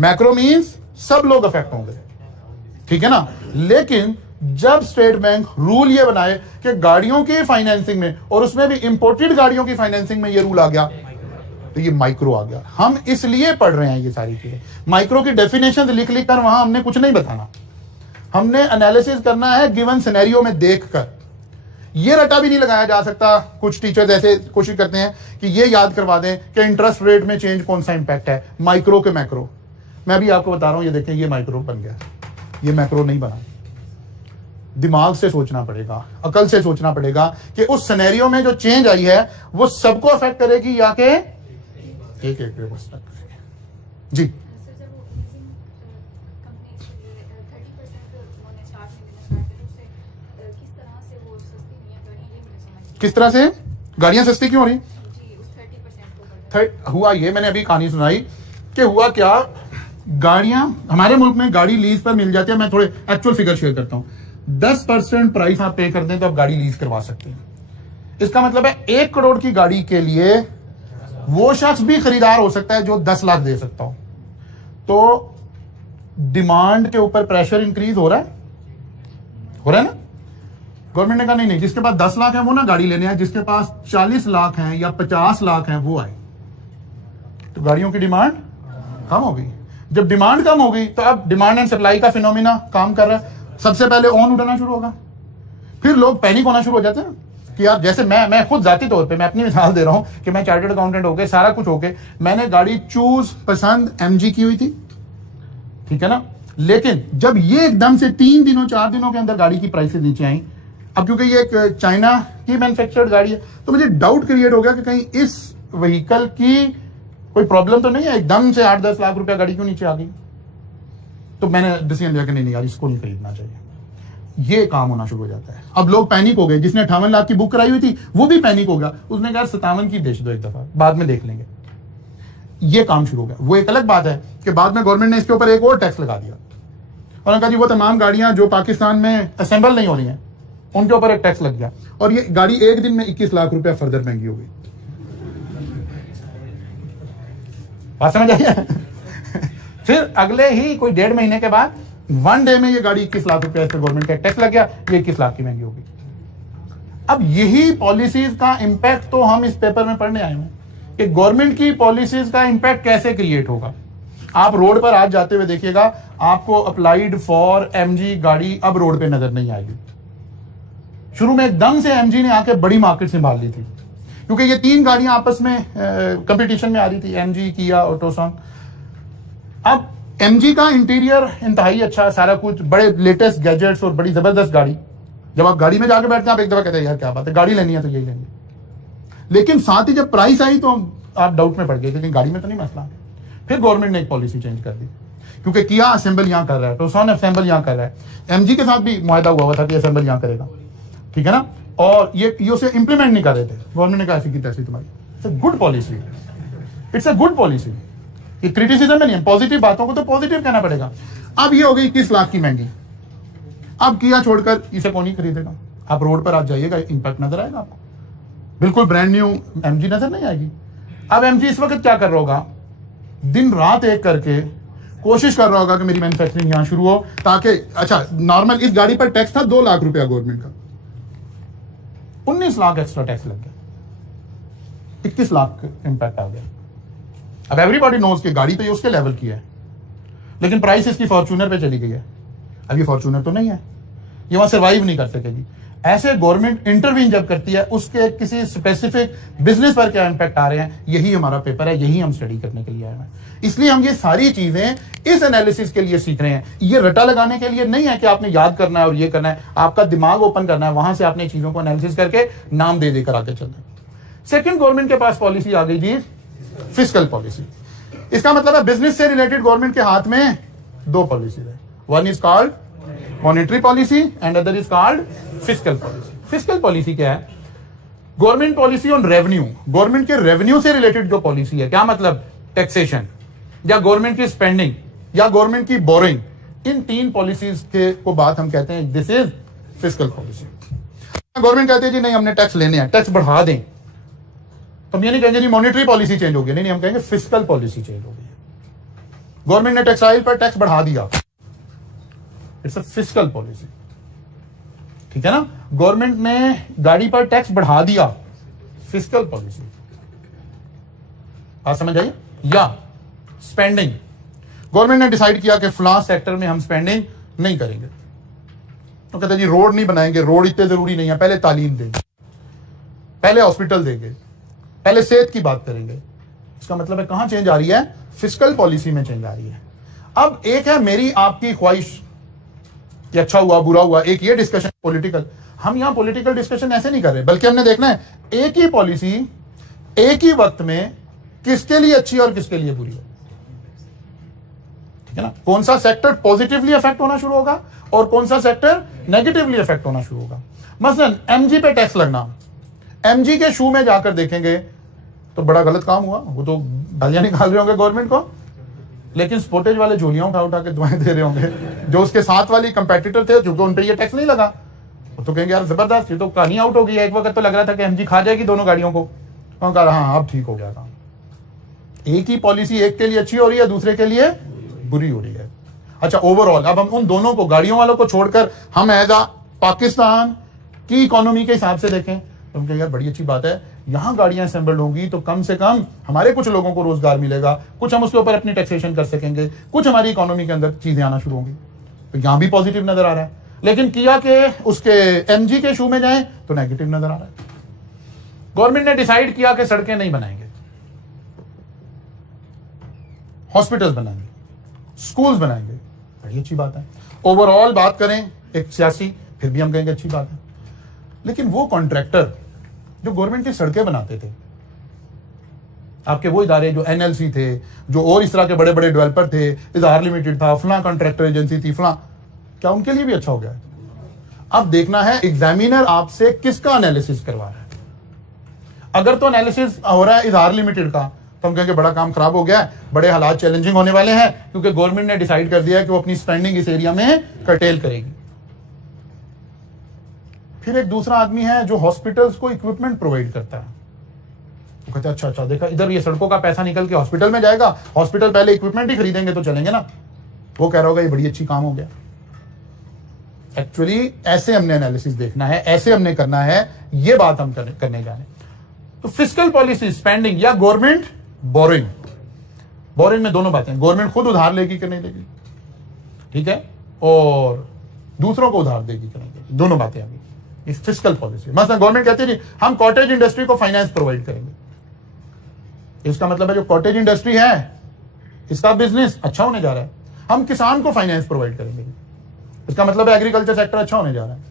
मैक्रो मींस सब लोग अफेक्ट होंगे, ठीक है ना। लेकिन जब स्टेट बैंक रूल ये बनाए कि गाड़ियों की फाइनेंसिंग में, और उसमें भी इंपोर्टेड गाड़ियों की फाइनेंसिंग में ये रूल आ गया, तो ये माइक्रो आ गया। हम इसलिए पढ़ रहे हैं ये सारी चीजें। माइक्रो की डेफिनेशन लिख लिख कर वहां हमने कुछ नहीं बताना, हमने एनालिसिस करना है गिवन सिनेरियो में देखकर। ये रटा भी नहीं लगाया जा सकता। कुछ टीचर्स ऐसे कोशिश करते हैं कि ये याद करवा दें कि इंटरेस्ट रेट में चेंज कौन सा इंपैक्ट है, माइक्रो के मैक्रो। मैं अभी आपको बता रहा हूं, ये देखें, ये माइक्रो बन गया, ये मैक्रो नहीं बना। दिमाग से सोचना पड़ेगा, अकल से सोचना पड़ेगा कि उस सिनेरियो में जो चेंज आई है वो सबको अफेक्ट करेगी या कि एक व्यवस्था करेगी। जी किस तरह से गाड़ियां सस्ती क्यों हो रही? हुआ ये, मैंने अभी कहानी सुनाई कि हुआ क्या, गाड़ियां हमारे मुल्क में गाड़ी लीज पर मिल जाती है। मैं थोड़े एक्चुअल फिगर शेयर करता हूं। 10% प्राइस आप पे कर दें तो आप गाड़ी लीज करवा सकते हैं। इसका मतलब है 1 करोड़ की गाड़ी के लिए वो शख्स भी खरीदार हो सकता है जो 10 लाख दे सकता हो। तो डिमांड के ऊपर प्रेशर इंक्रीज हो रहा है ना। गवर्नमेंट ने कहा नहीं, जिसके पास 10 लाख है वो ना गाड़ी लेने आए, जिसके पास 40 लाख है या 50 लाख है वो आए। तो गाड़ियों की डिमांड कम हो गई। जब डिमांड कम हो गई तो अब डिमांड एंड सप्लाई का फिनोमिना काम कर रहा है। सबसे पहले ऑन उठाना शुरू होगा, फिर लोग पैनिक होना शुरू हो जाते हैं कि यार, जैसे मैं खुद जाती तौर पे मैं अपनी मिसाल दे रहा हूं कि मैं चार्टर्ड अकाउंटेंट हो गए, सारा कुछ हो गए, मैंने गाड़ी चूज पसंद MG की हुई थी, ठीक है ना। लेकिन जब ये एकदम से 3 दिनों 4 दिनों के अंदर गाड़ी की प्राइसेस नीचे आई, अब क्योंकि ये एक चाइना की मैन्युफैक्चर्ड गाड़ी है, तो मुझे डाउट क्रिएट हो गया कि कहीं इस व्हीकल की कोई प्रॉब्लम तो नहीं है, एकदम से 8-10 लाख रुपया गाड़ी क्यों नीचे आ गई। तो मैंने डिसीजन लिया कि नहीं यार, इसको नहीं खरीदना चाहिए। ये काम होना शुरू हो जाता है। अब लोग पैनिक हो गए। जिसने 58 लाख की बुक कराई हुई थी वो भी पैनिक हो गया, उसने कहा 57 की बेच दो एक दफा, बाद में देख लेंगे। ये काम शुरू हो गया। वो एक अलग बात है कि बाद में गवर्नमेंट ने इसके ऊपर एक और टैक्स लगा दिया और कहा जी वो तमाम गाड़ियां जो पाकिस्तान में असेंबल नहीं हो रही हैं उनके ऊपर एक टैक्स लग गया, और ये गाड़ी एक दिन में 21 लाख रुपया फर्दर महंगी हो गई। बात समझ आई है? फिर अगले ही कोई 1.5 महीने के बाद 1 डे में ये गाड़ी 21 लाख रुपया इस पर गवर्नमेंट का टैक्स लग गया, ये 21 लाख की महंगी हो गई। अब यही पॉलिसीज का इंपैक्ट तो हम इस पेपर में पढ़ने आए हैं कि गवर्नमेंट की पॉलिसीज का इंपैक्ट कैसे क्रिएट होगा। आप रोड पर आज जाते हुए देखिएगा, आपको अप्लाइड फॉर एमजी गाड़ी अब रोड पे नजर नहीं आएगी। शुरू में एकदम से एमजी ने आके बड़ी मार्केट संभाल ली थी, क्योंकि ये तीन गाड़ियां आपस में कंपटीशन में आ रही थी, एमजी, किया और टोसान। अब एमजी का इंटीरियर इंतहाई अच्छा, सारा कुछ, बड़े लेटेस्ट गैजेट्स और बड़ी जबरदस्त गाड़ी। जब आप गाड़ी में जाके बैठते हैं आप एक दफा कहते हैं यार क्या बात है, गाड़ी लेनी है तो यही लेंगे। लेकिन साथ ही जब प्राइस आई तो आप डाउट में पड़ गए, लेकिन गाड़ी में तो नहीं मसला। फिर गवर्नमेंट ने एक पॉलिसी चेंज कर दी, क्योंकि किया असेंबल यहां कर रहा है, टोसान असेंबल यहां कर रहा है, एमजी के साथ भी मुआहदा हुआ था कि असेंबल यहां करेगा, ठीक है ना। और ये उसे इंप्लीमेंट नहीं कर रहे थे, गवर्नमेंट ने कहा ऐसी की तैसी तुम्हारी। It's a good policy, it's a good policy. ये क्रिटिसिज्म में नहीं है, पॉजिटिव बातों को तो पॉजिटिव कहना पड़ेगा। अब ये हो गई 21 लाख की महंगी, अब किया छोड़कर इसे कौन ही खरीदेगा। आप रोड पर आप जाइएगा, इंपैक्ट नजर आएगा आपको, बिल्कुल ब्रांड न्यू एमजी नजर नहीं आएगी। अब एमजी इस वक्त क्या कर रहा होगा, दिन रात एक करके कोशिश कर रहा होगा कि मेरी मैन्युफैक्चरिंग यहां शुरू हो, ताकि अच्छा नॉर्मल इस गाड़ी पर टैक्स था 2 लाख रुपया गवर्नमेंट का, 19 लाख एक्स्ट्रा टैक्स लग गया, 21 लाख इंपैक्ट आ गया। अब एवरीबॉडी नोज कि गाड़ी तो ये उसके लेवल की है, लेकिन प्राइस इसकी फॉर्च्यूनर पे चली गई है। अब ये फॉर्च्यूनर तो नहीं है, ये वहां सर्वाइव नहीं कर सकेगी। ऐसे गवर्नमेंट इंटरवीन जब करती है, उसके किसी स्पेसिफिक बिजनेस पर क्या इंपैक्ट आ रहे हैं, यही हमारा पेपर है, यही हम स्टडी करने के लिए आए हैं। इसलिए हम ये सारी चीजें इस एनालिसिस के लिए सीख रहे हैं। ये रटा लगाने के लिए नहीं है कि आपने याद करना है और ये करना है, आपका दिमाग ओपन करना है, वहां से आपने चीजों को एनालिसिस करके नाम दे देकर आगे चलना है। सेकंड, गवर्नमेंट के पास पॉलिसी आ गई जी, फिस्कल पॉलिसी। इसका मतलब है बिजनेस से रिलेटेड गवर्नमेंट के हाथ में 2 पॉलिसी है, one is called monetary policy and other is called fiscal policy. Fiscal policy क्या है? Government policy on revenue, government के रेवेन्यू से रिलेटेड जो पॉलिसी है। क्या मतलब? टैक्सेशन या गवर्नमेंट की स्पेंडिंग या गवर्नमेंट की बोरिंग, इन 3 पॉलिसीज के को बात हम कहते हैं this is fiscal policy. Government कहते हैं जी नहीं हमने टैक्स लेने हैं, टैक्स बढ़ा दें, तो हम ये नहीं कहेंगे जी मॉनेटरी पॉलिसी चेंज हो गई, नहीं हम कहेंगे फिस्कल पॉलिसी चेंज हो गई। गवर्नमेंट ने टेक्सटाइल पर टैक्स बढ़ा दिया, इट्स अ फिस्कल पॉलिसी, ठीक है ना। गवर्नमेंट ने गाड़ी पर टैक्स बढ़ा दिया, फिस्कल पॉलिसी। आप समझ आइए। या स्पेंडिंग, गवर्नमेंट ने डिसाइड किया कि फलां सेक्टर में हम स्पेंडिंग नहीं करेंगे, तो कहते हैं जी रोड नहीं बनाएंगे, रोड इतने जरूरी नहीं है, पहले तालीम देंगे, पहले हॉस्पिटल देंगे, पहले सेहत की बात करेंगे। इसका मतलब है कहां चेंज आ रही है? फिस्कल पॉलिसी में चेंज आ रही है। अब एक है मेरी आपकी ख्वाहिश कि अच्छा हुआ बुरा हुआ, एक ये डिस्कशन पॉलिटिकल। हम यहां पॉलिटिकल डिस्कशन ऐसे नहीं कर रहे, बल्कि हमने देखना है एक ही पॉलिसी एक ही वक्त में किसके लिए अच्छी और किसके लिए बुरी है, ठीक है ना। कौन सा सेक्टर पॉजिटिवली इफेक्ट होना शुरू होगा और कौन सा सेक्टर नेगेटिवली इफेक्ट होना शुरू होगा। मसलन एमजी पे टैक्स लगना, एमजी के शू में जाकर देखेंगे तो बड़ा गलत काम हुआ, वो तो गालियां निकाल रहे होंगे गवर्नमेंट को, लेकिन स्पोर्टेज वाले झोलियां उठा उठा के दुआएं दे रहे होंगे। जो उसके साथ वाली कंपेटिटर थे, जो उन पे ये टैक्स नहीं लगा, वो तो कहेंगे यार जबरदस्त, ये तो कहानी आउट हो गई है। एक वक्त तो लग रहा था कि एमजी खा जाएगी दोनों गाड़ियों को, तो कहा हाँ अब ठीक हो गया काम। एक ही पॉलिसी एक के लिए अच्छी हो रही है, दूसरे के लिए बुरी हो रही है। अच्छा ओवरऑल अब हम उन दोनों को, गाड़ियों वालों को छोड़कर हम एज आ पाकिस्तान की इकोनॉमी के हिसाब से देखें तो हम कहें यार बड़ी अच्छी बात है, यहां गाड़ियां असेंबल्ड होंगी तो कम से कम हमारे कुछ लोगों को रोजगार मिलेगा, कुछ हम उसके ऊपर अपनी टैक्सेशन कर सकेंगे, कुछ हमारी इकोनॉमी के अंदर चीजें आना शुरू होंगी, तो यहां भी पॉजिटिव नजर आ रहा है। लेकिन किया के उसके एमजी के शू में जाएं तो नेगेटिव नजर आ रहा है। गवर्नमेंट ने डिसाइड किया कि सड़कें नहीं बनाएंगे, हॉस्पिटल बनाएंगे, स्कूल्स बनाएंगे, बड़ी अच्छी बात है। ओवरऑल बात करें एक सियासी, फिर भी हम कहेंगे अच्छी बात है। लेकिन वो कॉन्ट्रैक्टर जो गवर्नमेंट की सड़कें बनाते थे, आपके वो इदारे जो एनएलसी थे, जो और इस तरह के बड़े बड़े डेवलपर थे, इजहार लिमिटेड था, फलां कॉन्ट्रैक्टर एजेंसी थी, फलां, क्या उनके लिए भी अच्छा हो गया है? अब देखना है एग्जामिनर आपसे किसका एनालिसिस करवा रहा है। अगर तो एनालिसिस हो रहा है इजहार लिमिटेड का, तो हम कहेंगे बड़ा काम खराब हो गया है, बड़े हालात चैलेंजिंग होने वाले हैं, क्योंकि गवर्नमेंट ने डिसाइड कर दिया है कि वो अपनी स्पेंडिंग इस एरिया में कर्टेल करेगी। फिर एक दूसरा आदमी है जो हॉस्पिटल्स को इक्विपमेंट प्रोवाइड करता है, वो कहते हैं अच्छा अच्छा देखा इधर ये सड़कों का पैसा निकल के हॉस्पिटल में जाएगा, हॉस्पिटल पहले इक्विपमेंट ही खरीदेंगे तो चलेंगे ना, वो कह रहा होगा ये बड़ी अच्छी काम हो गया। एक्चुअली ऐसे हमने एनालिसिस देखना है, ऐसे हमने करना है, ये बात हम करने जा रहे हैं। तो फिस्कल पॉलिसी स्पेंडिंग या गवर्नमेंट बोरिंग, बोरिंग में दोनों बातें, गवर्नमेंट खुद उधार लेगी कि नहीं लेगी, ठीक है, और दूसरों को उधार देगी कि नहीं देगी, दोनों बातें अभी इस फिस्कल पॉलिसी। मतलब गवर्नमेंट कहती है जी हम कॉटेज इंडस्ट्री को फाइनेंस प्रोवाइड करेंगे, इसका मतलब है जो कॉटेज इंडस्ट्री है इसका बिजनेस अच्छा होने जा रहा है, हम किसान को फाइनेंस प्रोवाइड करेंगे, इसका मतलब है एग्रीकल्चर सेक्टर अच्छा होने जा रहा है।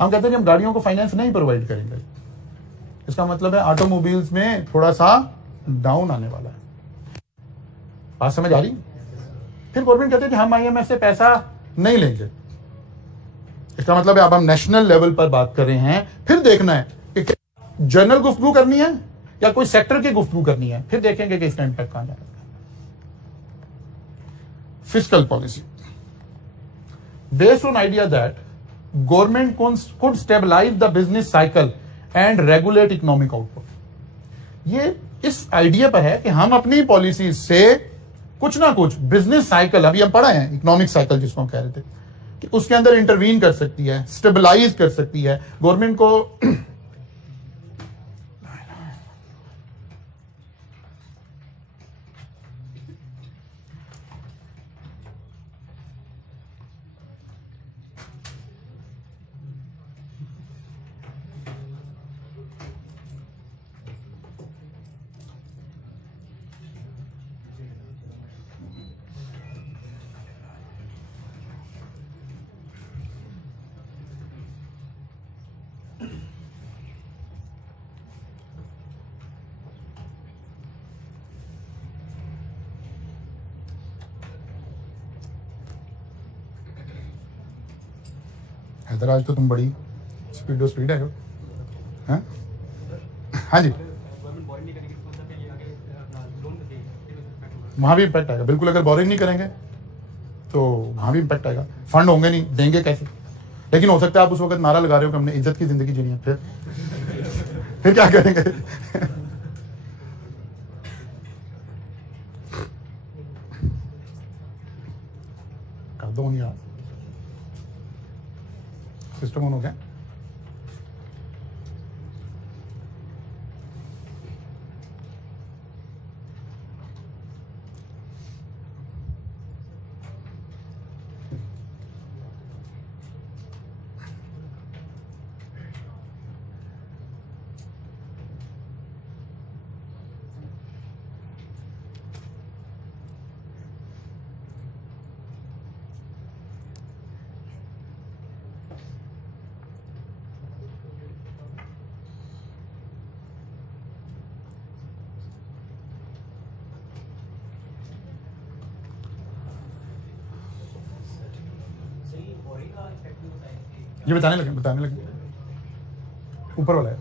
हम कहते हैं हम गाड़ियों को फाइनेंस नहीं प्रोवाइड करेंगे, इसका मतलब है ऑटोमोबाइल्स में थोड़ा सा डाउन आने वाला है। बात समझ आ रही? फिर गवर्नमेंट कहते हैं कि हम IMF से पैसा नहीं लेंगे, इसका मतलब है अब हम नेशनल लेवल पर बात कर रहे हैं। फिर देखना है कि जनरल गुफ्तगू करनी है या कोई सेक्टर की गुफ्तगू करनी है, फिर देखेंगे कि इसका इंपैक्ट कहां जाएगा। Fiscal policy based on idea that government could stabilize the business cycle and regulate economic output। ये इस आइडिया पर है कि हम अपनी पॉलिसी से कुछ ना कुछ बिजनेस साइकिल, अभी हम पढ़ा है इकोनॉमिक साइकिल जिसको हम कह रहे थे, कि उसके अंदर इंटरवीन कर सकती है, स्टेबलाइज कर सकती है गवर्नमेंट को। हैदर आज तो तुम बड़ी स्पीड है हो, हाँ? हाँ जी, वहां भी इम्पैक्ट आएगा बिल्कुल। अगर बोरिंग नहीं करेंगे तो वहां भी इम्पैक्ट आएगा, फंड होंगे नहीं, देंगे कैसे? लेकिन हो सकता है आप उस वक्त नारा लगा रहे हो कि हमने इज्जत की जिंदगी जीनी है, फिर क्या करेंगे? कर दो यार, सिस्टम ऑन हो गया। ये बताने लगे ऊपर वाला है।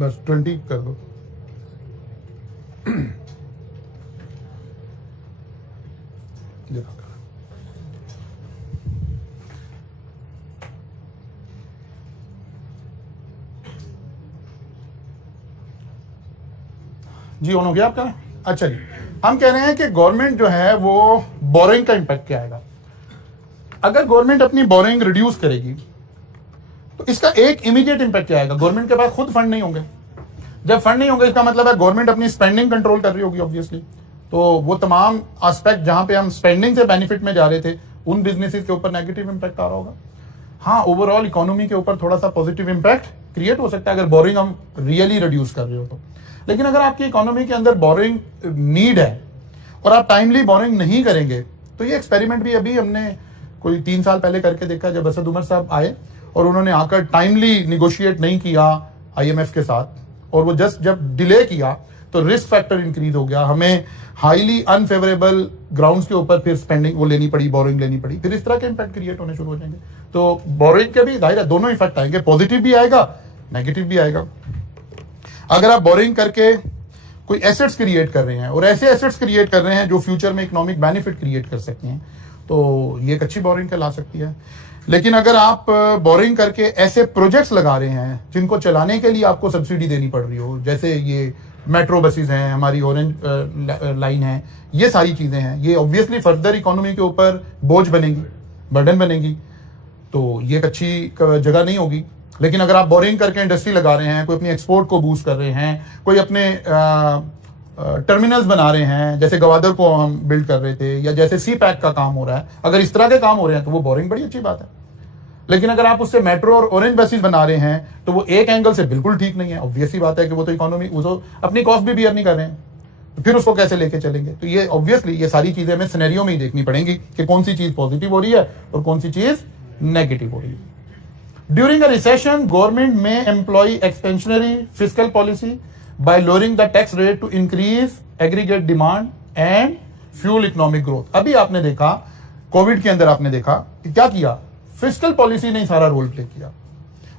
बस 20 कर दो। जी ऑन हो गया आपका? अच्छा जी, हम कह रहे हैं कि गवर्नमेंट जो है वो बोरिंग का इंपैक्ट क्या आएगा। अगर गवर्नमेंट अपनी बोरिंग रिड्यूस करेगी तो इसका एक इमीडिएट इंपैक्ट क्या आएगा? गवर्नमेंट के पास खुद फंड नहीं होंगे। जब फंड नहीं होंगे इसका मतलब है गवर्नमेंट अपनी स्पेंडिंग कंट्रोल कर रही होगी ऑब्वियसली। तो वो तमाम एस्पेक्ट जहां पे हम स्पेंडिंग से बेनिफिट में जा रहे थे उन बिजनेसेस के ऊपर नेगेटिव इंपैक्ट आ रहा होगा। हाँ, ओवरऑल इकोनॉमी के ऊपर थोड़ा सा पॉजिटिव इंपैक्ट क्रिएट हो सकता है अगर बोरिंग हम रियली रिड्यूस कर रहे हो तो। लेकिन अगर आपकी इकोनॉमी के अंदर बोरिंग नीड है और आप टाइमली बोरिंग नहीं करेंगे तो ये एक्सपेरिमेंट भी अभी हमने कोई 3 साल पहले करके देखा, जब असद उमर साहब आए और उन्होंने आकर टाइमली निगोशिएट नहीं किया IMF के साथ और वो जस्ट जब डिले किया तो रिस्क फैक्टर इंक्रीज हो गया, हमें हाईली अनफेवरेबल ग्राउंड्स के ऊपर फिर स्पेंडिंग वो लेनी पड़ी, बोरिंग लेनी पड़ी, फिर इस तरह के इंपैक्ट क्रिएट होने शुरू हो जाएंगे। तो बोरिंग के भी जाहिर है दोनों इफेक्ट आएंगे, पॉजिटिव भी आएगा नेगेटिव भी आएगा। अगर आप बोरिंग करके कोई एसेट्स क्रिएट कर रहे हैं और ऐसे एसेट्स क्रिएट कर रहे हैं जो फ्यूचर में इकोनॉमिक बेनिफिट क्रिएट कर सकते हैं तो ये एक अच्छी बोरिंग कहला सकती है। लेकिन अगर आप बोरिंग करके ऐसे प्रोजेक्ट्स लगा रहे हैं जिनको चलाने के लिए आपको सब्सिडी देनी पड़ रही हो, जैसे ये मेट्रो बसेस हैं, हमारी ऑरेंज लाइन है, ये सारी चीज़ें हैं, ये ऑब्वियसली फर्दर इकोनॉमी के ऊपर बोझ बनेगी, बर्डन बनेगी, तो ये एक अच्छी जगह नहीं होगी। लेकिन अगर आप बोरिंग करके इंडस्ट्री लगा रहे हैं, कोई अपनी एक्सपोर्ट को बूस्ट कर रहे हैं, कोई अपने टर्मिनल्स बना रहे हैं, जैसे गवादर को हम बिल्ड कर रहे थे, या जैसे सी पैक का काम हो रहा है, अगर इस तरह के काम हो रहे हैं तो वो बोरिंग बड़ी अच्छी बात है। लेकिन अगर आप उससे मेट्रो और ऑरेंज बसेस बना रहे हैं तो वो एक एंगल से बिल्कुल ठीक नहीं है। ऑब्वियस सी बात है कि वो तो इकोनॉमी, वो तो अपनी कॉस्ट भी बियर नहीं कर रहे हैं, तो फिर उसको कैसे लेके चलेंगे। तो ये ऑब्वियसली ये सारी चीजें हमें सिनेरियो में ही देखनी पड़ेंगी कि कौन सी चीज पॉजिटिव हो रही है और कौन सी चीज नेगेटिव हो रही है। ड्यूरिंग अ रिसेशन गवर्नमेंट में employ expansionary fiscal policy by lowering the tax rate to increase aggregate demand and fuel economic growth. अभी आपने देखा कोविड के अंदर, आपने देखा कि क्या किया, फिस्कल पॉलिसी ने सारा रोल प्ले किया।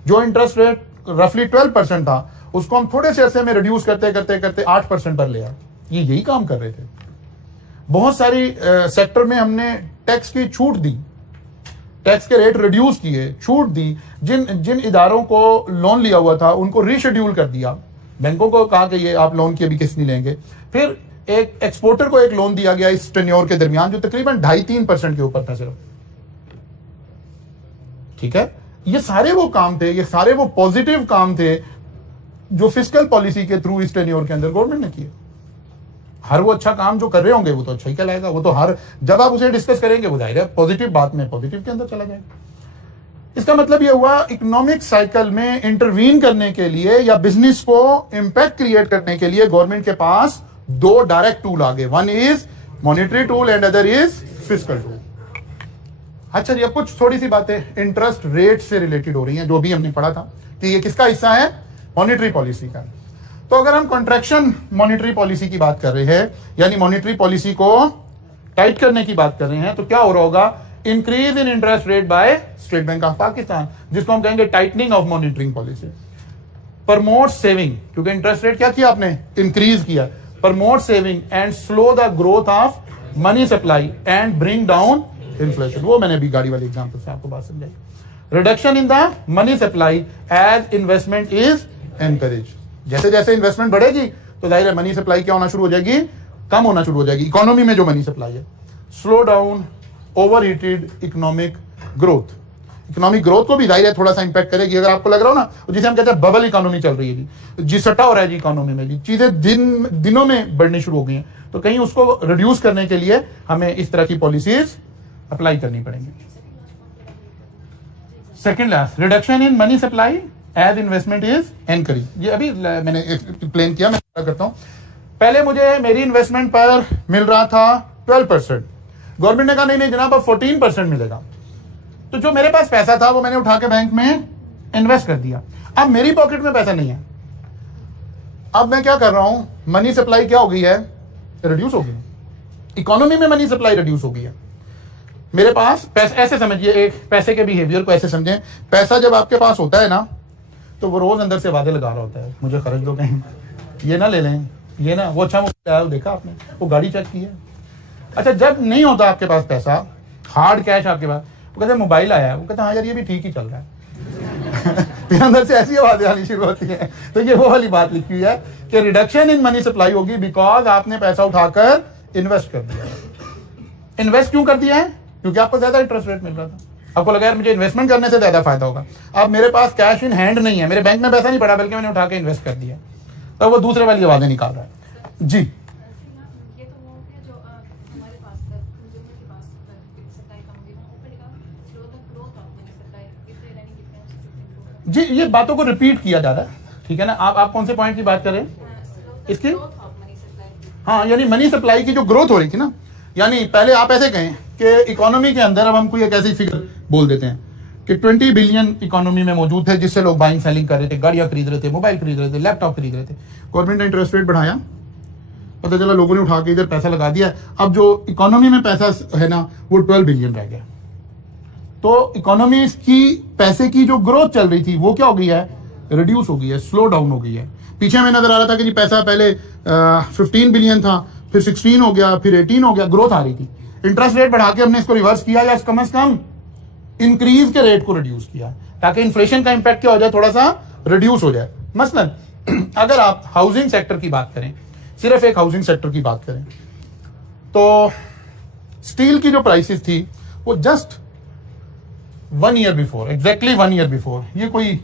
जो इंटरेस्ट रेट रफली 12% था उसको हम थोड़े से अरसे में रिड्यूस करते करते करते 8% पर ले आए। ये यही काम कर रहे थे। बहुत सारी सेक्टर में हमने टैक्स की छूट दी, टैक्स के रेट रिड्यूस किए, छूट दी। जिन जिन इदारों को लोन लिया हुआ था उनको रीशेड्यूल कर दिया, बैंकों को कहा कि ये आप लोन की अभी किस्त नहीं लेंगे। फिर एक एक्सपोर्टर को एक लोन दिया गया इस टेन्योर के दरमियान जो तकरीबन 2.5-3% के ऊपर था सिर्फ। ठीक है, ये सारे वो काम थे, ये सारे वो पॉजिटिव काम थे जो फिस्कल पॉलिसी के थ्रू इस टेन्योर के अंदर गवर्नमेंट ने किए। हर वो अच्छा काम जो कर रहे होंगे वो तो अच्छा ही कहलाएगा, वो तो हर जब आप उसे डिस्कस करेंगे वो जाहिर है पॉजिटिव बात में पॉजिटिव के अंदर चला जाएगा। इसका मतलब ये हुआ इकोनॉमिक साइकिल में इंटरवीन करने के लिए या बिजनेस को इंपैक्ट क्रिएट करने के लिए गवर्नमेंट के पास दो डायरेक्ट टूल आ गए, one is monetary tool and other is fiscal tool. अच्छा जी, अब कुछ थोड़ी सी बातें इंटरेस्ट रेट से रिलेटेड हो रही हैं, जो भी हमने पढ़ा था कि ये किसका हिस्सा है, मॉनेटरी पॉलिसी का। तो अगर हम कॉन्ट्रैक्शन मॉनेटरी पॉलिसी की बात कर रहे हैं, यानी मॉनेटरी पॉलिसी को टाइट करने की बात कर रहे हैं, तो क्या हो रहा होगा, increase in interest rate by state bank of Pakistan, जिसको हम कहेंगे tightening of monitoring policy. Promote saving, क्योंकि इंटरेस्ट रेट क्या किया आपने, इंक्रीज किया। Promote saving and slow the growth of money supply and bring down inflation. वो मैंने भी गाड़ी वाले एग्जांपल से आपको बात समझाई। Reduction in the money supply as investment is encourage. जैसे जैसे इन्वेस्टमेंट बढ़ेगी तो जाहिर है मनी सप्लाई क्या होना शुरू हो जाएगी, कम होना शुरू हो जाएगी इकोनॉमी में जो मनी सप्लाई है। Slow down over heated economic growth, economic growth को भी जाहिर है थोड़ा सा इंपैक्ट करेगी। अगर आपको लग रहा हो ना, जिसे हम कहते हैं बबल इकोनॉमी चल रही है जी सट्टा हो रहा है जी इकोनॉमी में, जी चीजें दिनों में बढ़नी शुरू हो गई हैं, तो कहीं उसको रिड्यूस करने के लिए हमें इस तरह की पॉलिसीज अप्लाई करनी पड़ेंगी। Second last, reduction in money supply as investment is encourage. ये अभी मैंने एक्सप्लेन किया, मैं करता हूं। पहले मुझे मेरी इन्वेस्टमेंट पर मिल रहा था 12%, गवर्नमेंट ने कहा नहीं नहीं जनाब अब 14% मिलेगा। तो जो मेरे पास पैसा था वो मैंने उठा के बैंक में इन्वेस्ट कर दिया। अब मेरी पॉकेट में पैसा नहीं है, अब मैं क्या कर रहा हूं, मनी सप्लाई क्या हो गई है, रिड्यूस हो गई। इकोनॉमी में मनी सप्लाई रिड्यूस हो गई है। मेरे पास पैसा, ऐसे समझिए, एक पैसे के बिहेवियर को ऐसे समझें, पैसा जब आपके पास होता है ना तो वो रोज अंदर से वादे लगा रहा होता है, मुझे खर्च दो कहीं, ये ना ले लें, ये ना वो। अच्छा वो देखा आपने, वो गाड़ी चेक की है। अच्छा जब नहीं होता आपके पास पैसा, हार्ड कैश आपके पास, वो कहते हैं मोबाइल आया है, वो कहते हैं हाँ यार ये भी ठीक ही चल रहा है। फिर अंदर से ऐसी आवाजें आनी शुरू होती है। तो ये वो वाली बात लिखी हुई है कि रिडक्शन इन मनी सप्लाई होगी बिकॉज आपने पैसा उठाकर इन्वेस्ट कर दिया। इन्वेस्ट क्यों कर दिया है, क्योंकि आपको ज्यादा इंटरेस्ट रेट मिल रहा था, आपको लगा यार मुझे इन्वेस्टमेंट करने से ज्यादा फायदा होगा। अब मेरे पास कैश इन हैंड नहीं है, मेरे बैंक में पैसा नहीं पड़ा, बल्कि मैंने उठा के इन्वेस्ट कर दिया, तो वो दूसरे वाली आवाजें निकाल रहा है जी। जी ये बातों को रिपीट किया जा रहा है, ठीक है ना। आप कौन से पॉइंट की बात करें, इसकी, हाँ यानी मनी सप्लाई की जो ग्रोथ हो रही थी ना, यानी पहले आप ऐसे कहें कि इकोनॉमी के अंदर, अब हम कोई एक ऐसी फिगर बोल देते हैं कि 20 बिलियन इकोनॉमी में मौजूद थे, जिससे लोग बाइंग सेलिंग कर रहे थे, गाड़ियां खरीद रहे थे, मोबाइल खरीद रहे थे, लैपटॉप खरीद रहे थे। गवर्नमेंट ने इंटरेस्ट रेट बढ़ाया, पता चला लोगों ने उठा के इधर पैसा लगा दिया, अब जो इकोनॉमी में पैसा है ना वो 12 बिलियन रह गया। तो इकोनॉमी की पैसे की जो ग्रोथ चल रही थी वो क्या हो गई है, रिड्यूस हो गई है, स्लो डाउन हो गई है। पीछे हमें नजर आ रहा था कि जी पैसा पहले 15 बिलियन था, फिर 16 हो गया, फिर 18 हो गया, ग्रोथ आ रही थी। इंटरेस्ट रेट बढ़ा के हमने इसको रिवर्स किया, या कम से कम इंक्रीज के रेट को रिड्यूस किया ताकि इन्फ्लेशन का इंपैक्ट क्या हो जाए, थोड़ा सा रिड्यूस हो जाए। मसलन अगर आप हाउसिंग सेक्टर की बात करें, सिर्फ एक हाउसिंग सेक्टर की बात करें, तो स्टील की जो प्राइसेस थी वो just 1 year before, exactly 1 year before, ये कोई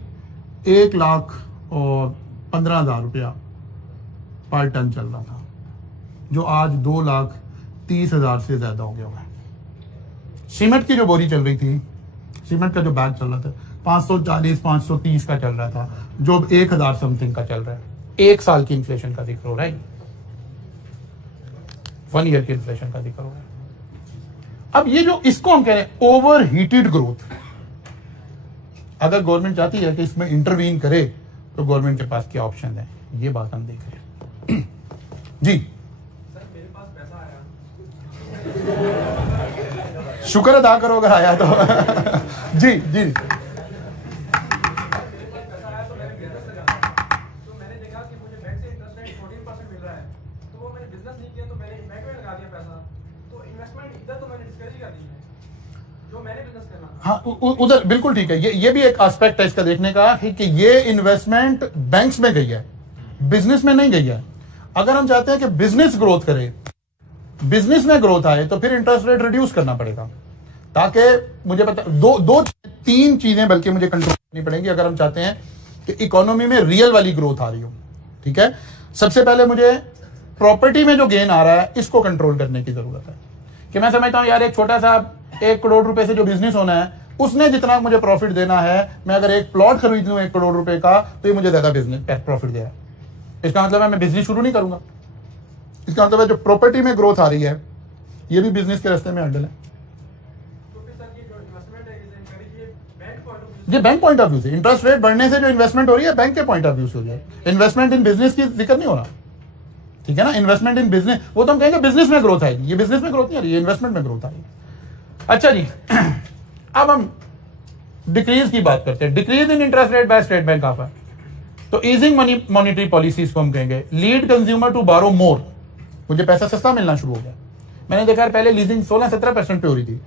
1,15,000 रुपया पर टन चल रहा था, जो आज 2,30,000 से ज्यादा हो गया हुआ है। सीमेंट की जो बोरी चल रही थी, सीमेंट का जो बैग चल रहा था 540-530 का चल रहा था, जो 1,000 समथिंग का चल रहा है। 1 साल की इन्फ्लेशन का जिक्र हो रहा है, 1 ईयर की इन्फ्लेशन का जिक्र हो रहा है। अब ये जो इसको हम कह रहे हैं ओवर हीटेड ग्रोथ, अगर गवर्नमेंट चाहती है कि इसमें इंटरवीन करे तो गवर्नमेंट के पास क्या ऑप्शन है, ये बात हम देख रहे हैं। जी सर, मेरे पास पैसा आया, शुक्र अदा करो अगर आया तो जी जी मेरे पास पैसा आया तो मैंने बिजनेस लगाया, तो मैंने देखा कि मुझे बैंक से इंटरेस्ट रेट 14% मिल रहा है, तो वो मैंने बिजनेस नहीं किया, तो मैंने बैंक में लगा दिया पैसा, तो इन्वेस्टमेंट इधर तो मैंने डिस्करेज कर दी है जो मैंने बिजनेस करना था। हाँ, उधर बिल्कुल ठीक है। ये भी एक एस्पेक्ट है इसका देखने का कि ये इन्वेस्टमेंट बैंक्स में गई है, बिजनेस में नहीं गई है। अगर हम चाहते हैं कि बिजनेस ग्रोथ करे, बिजनेस में ग्रोथ आए, तो फिर इंटरेस्ट रेट रिड्यूस करना पड़ेगा, ताकि मुझे पता दो 3 चीजें बल्कि मुझे कंट्रोल करनी पड़ेंगी अगर हम चाहते हैं कि इकोनॉमी में रियल वाली ग्रोथ आ रही हो। ठीक है, सबसे पहले मुझे प्रॉपर्टी में जो गेन आ रहा है इसको कंट्रोल करने की जरूरत है। कि मैं समझता हूं यार एक छोटा सा 1 करोड़ रुपए से जो बिजनेस होना है उसने जितना मुझे प्रॉफिट देना है, मैं अगर एक प्लॉट खरीद लूं 1 करोड़ रुपए का तो ये मुझे ज्यादा बिजनेस प्रॉफिट दे रहा है। इसका मतलब है मैं बिजनेस शुरू नहीं करूंगा। इसका मतलब है जो प्रॉपर्टी में ग्रोथ आ रही है ये भी बिजनेस के रास्ते में हैंडल है। तो फिर सर ये जो इन्वेस्टमेंट है इसे करिए बैंक पॉइंट ऑफ व्यू ये बैंक पॉइंट ऑफ व्यू से, इंटरेस्ट रेट बढ़ने से जो इन्वेस्टमेंट हो रही है बैंक के पॉइंट ऑफ व्यू से हो रही है। इन्वेस्टमेंट इन बिजनेस की जिक्र नहीं हो रहा, ठीक है ना। इन्वेस्टमेंट इन बिजनेस, वो तो हम कहेंगे बिजनेस में ग्रोथ आएगी, ये बिजनेस में ग्रोथ नहीं आ रही है, इन्वेस्टमेंट में ग्रोथ आ रही है। अच्छा जी अब हम डिक्रीज की बात करते हैं। Decrease in interest rate by state bank of, तो ईजिंग मनी मॉनिटरी पॉलिसीज को हम कहेंगे। लीड कंज्यूमर टू बारो मोर, मुझे पैसा सस्ता मिलना शुरू हो गया। मैंने देखा पहले लीजिंग 16-17% पे हो रही थी,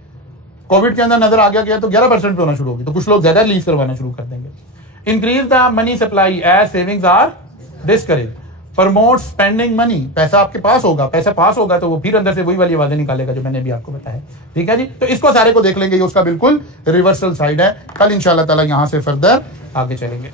कोविड के अंदर नजर आ गया तो 11% पे होना शुरू होगी, तो कुछ लोग ज्यादा लीज करवाना शुरू कर देंगे। Increase the money supply as savings are discourage, promote spending money, पैसा आपके पास होगा, पैसा पास होगा तो वो फिर अंदर से वही वाली आवाजें निकालेगा जो मैंने भी आपको बताया। ठीक है जी, तो इसको सारे को देख लेंगे, ये उसका बिल्कुल रिवर्सल साइड है। कल इंशाल्लाह ताला यहां से फर्दर आगे चलेंगे।